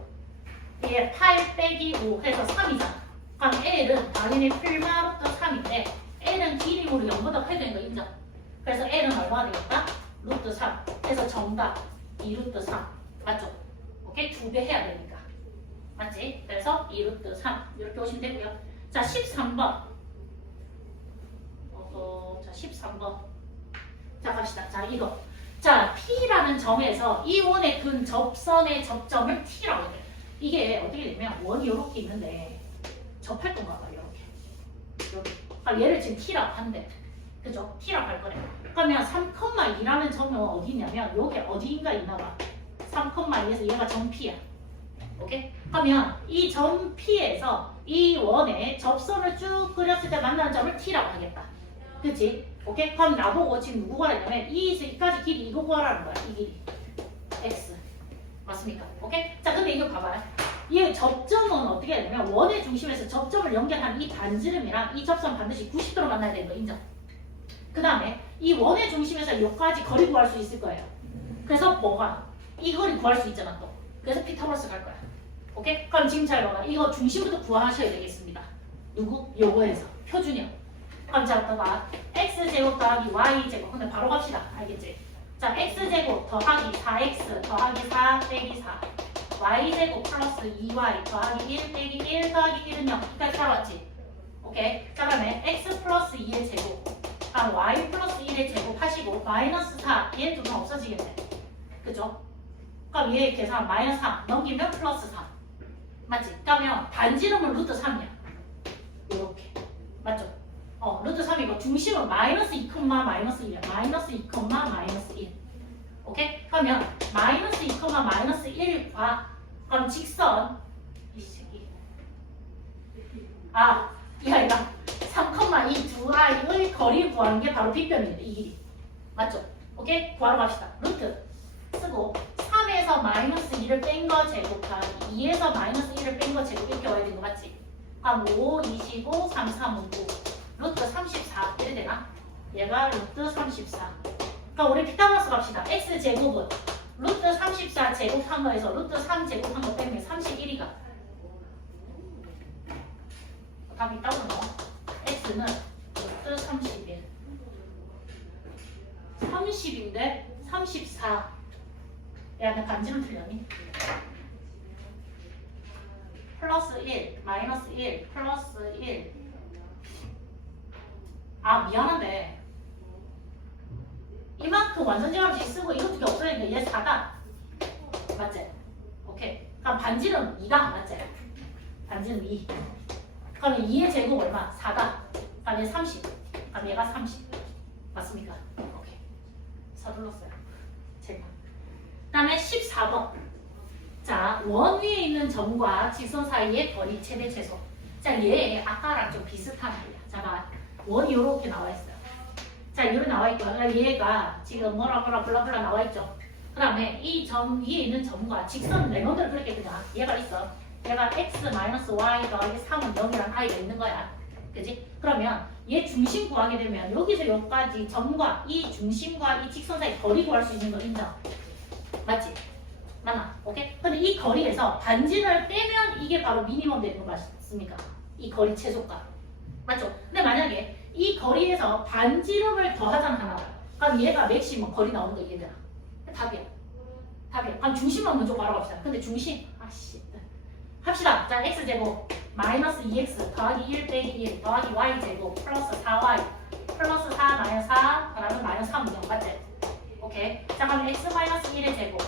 얘 8 빼기 5 해서 3이잖아. 그럼 L은 당연히 풀마 루트 3인데 L은 길이로 0보다 커야 되는 거 인정? 그래서 L은 얼마가 되겠다? 루트 3 그래서 정답 2루트 3 맞죠? 오케이? 2배 해야 되니까 맞지? 그래서 2루트 3 이렇게 오시면 되고요. 자, 13번 자, 13번 자, 갑시다. 자, 이거 자, P라는 점에서 이 원의 근 접선의 접점을 T라고 해요. 이게 어떻게 되면 원이 이렇게 있는데 접할 건가 봐요. 이렇게 얘를 지금 T라고 한대. 그죠? T라고 할 거래. 그러면 3,2라는 점은 어디 있냐면 여기 어디인가 있나 봐. 3,2에서 얘가 점 P야. 오케이? 그러면 이 점 P에서 이 원에 접선을 쭉 그렸을 때 만나는 점을 T라고 하겠다. 그치? 오케이? 그럼 나보고 지금 누구 구하라냐면 2에서 2까지 길이 이거 구하라는 거야. 이 길이. X. 맞습니까? 오케이? 자, 근데 이거 봐봐요. 이 접점은 어떻게 해야 되냐면 원의 중심에서 접점을 연결한 이 반지름이랑 이 접선 반드시 90도로 만나야 되는 거 인정? 그 다음에 이 이 원의 중심에서 여기까지 거리 구할 수 있을 거예요. 그래서 뭐가? 이 거리 구할 수 있잖아 또. 그래서 피타고라스 갈 거야. 오케이? 그럼 지금 잘 봐봐. 이거 중심부터 구하셔야 되겠습니다. 누구? 요거에서. 표준형. 그럼 자, 봐봐. x제곱 더하기 y제곱. 근데 바로 갑시다. 알겠지? 자, x제곱 더하기 4x 더하기 4 빼기 4. y제곱 플러스 2y 더하기 1 빼기 1 더하기 1은 0. 여기까지 따라왔지? 오케이? 자, 그러면 x 플러스 2의 제곱. 그럼 y 플러스 1의 제곱 하시고 마이너스 4. 얘 두면 없어지겠네. 그죠? 그럼 얘 계산 마이너스 3 넘기면 플러스 3. 맞지? 그러면 반지름은 루트 3이야. 이렇게. 맞죠? 루트 3이고 중심은 마이너스 2, 마이너스 1이야. 마이너스 2, 마이너스 1. 오케이? 그러면 마이너스 2, 마이너스 1과 그럼 직선 이 새끼. 이 아이가 3,2 두 아이의 거리 구하는 게 바로 빗변입니다. 이 길이. 맞죠? 오케이? 구하러 갑시다. 루트 쓰고 3에서 마이너스 2를 뺀 거 제곱하기 2에서 마이너스 1을 뺀 거 제곱 이렇게 와야 되는 거 맞지? 그럼 5, 25, 3, 3, 5, 9 루트 34 이래 되나? 얘가 루트 34. 그럼 우리 피타고라스 갑시다. x제곱은 루트 34 제곱한 거에서 루트 3 제곱한 거 빼면 31이가 답이 있다고 나와. x는 루트 31 30인데 34. 야, 나 반지름 틀렸니? 플러스 1, 마이너스 1, 플러스 1. 미안한데. 이만큼 완전제곱식 쓰고 이것밖에 없어야 얘 4다. 맞지? 오케이. 그럼 반지름 2다. 맞지? 반지름 2. 그럼 2의 제곱 얼마? 4다. 그럼 얘 30. 그럼 얘가 30. 맞습니까? 오케이. 서둘렀어요. 제가. 그 다음에 14번. 자, 원 위에 있는 점과 직선 사이의 거리 최대 최소. 자, 얘 아까랑 좀 비슷한 아이야. 자, 봐. 원이 이렇게 나와 있어요. 자, 이렇게 나와 있고, 얘가 지금 뭐라 블라블라 나와 있죠. 그 다음에 이 점 위에 있는 점과 직선 레몬들 그렇게 그냥 얘가 있어. 얘가 x-y 더하기 3은 0이라는 아이가 있는 거야. 그지? 그러면 얘 중심 구하게 되면 여기서 여기까지 점과 이 중심과 이 직선 사이 거리 구할 수 있는 거 인정? 맞지? 맞나? 오케이? 근데 이 거리에서 반지를 빼면 이게 바로 미니멈 되는 거 맞습니까? 이 거리 최소가. 맞죠? 근데 만약에 이 거리에서 반지름을 더하잖아 하나. 그럼 얘가 맥시멈 거리 나오는 거 이해되나? 답이야. 답이야. 그럼 중심만 먼저 바라봅시다. 근데 중심 합시다. 자, x제곱 마이너스 2x 더하기 1 빼기 1 더하기 y제곱 플러스 4y 플러스 4 마이너스 4 그다음에 마이너스 3 이정 맞지? 오케이. 자, 그럼 x 마이너스 1의 제곱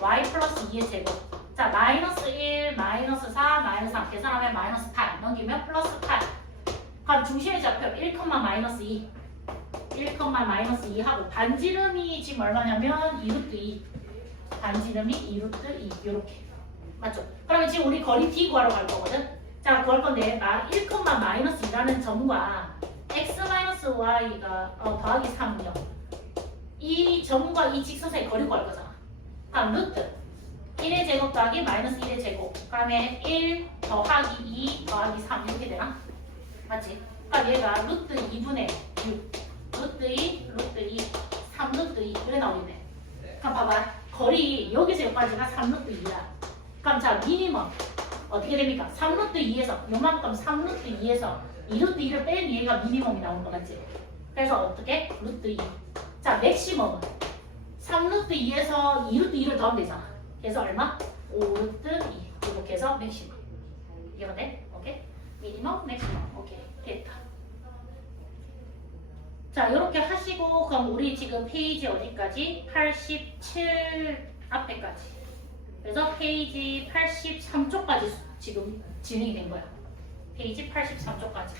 y 플러스 2의 제곱. 자, 마이너스 1 마이너스 4 마이너스 3 계산하면 마이너스 8 넘기면 플러스 8. 그럼 중심의 좌표 1, 마이너스 2 1, 마이너스 2 하고 반지름이 지금 얼마냐면 2루트 2 반지름이 2루트 2 이렇게 맞죠? 그러면 지금 우리 거리 D 구하러 갈 거거든? 자, 구할 건데 1, 마이너스 2라는 점과 x 마이너스 y가 더하기 3이요. 이 점과 이 직선 사이 거리 구할 거잖아. 그럼 루트 1의 제곱 더하기 마이너스 1의 제곱 그 다음에 1 더하기 2 더하기 3 이렇게 되나? 맞지? 그러니까 얘가 루트 2분의 6 루트 2, 루트 2, 3 루트 2 이렇게 나오겠네. 그럼 봐봐. 거리 여기서 여기까지가 3 루트 2야. 그럼 자, 미니멈 어떻게 됩니까? 3 루트 2에서 요만큼 3 루트 2에서 2 루트 2를 뺀 얘가 미니멈이 나오는 거 맞지? 그래서 어떻게? 루트 2. 자, 맥시멈은 3 루트 2에서 2 루트 2를 더하면 되잖아. 그래서 얼마? 5 루트 2 이렇게 해서 맥시멈. 이해가 돼? 오케이? 미니멈, 맥시멈. 오케이. 됐다. 자, 이렇게 하시고 그럼 우리 지금 페이지 어디까지? 87 앞에까지. 그래서 페이지 83쪽까지 지금 진행이 된 거야. 페이지 83쪽까지.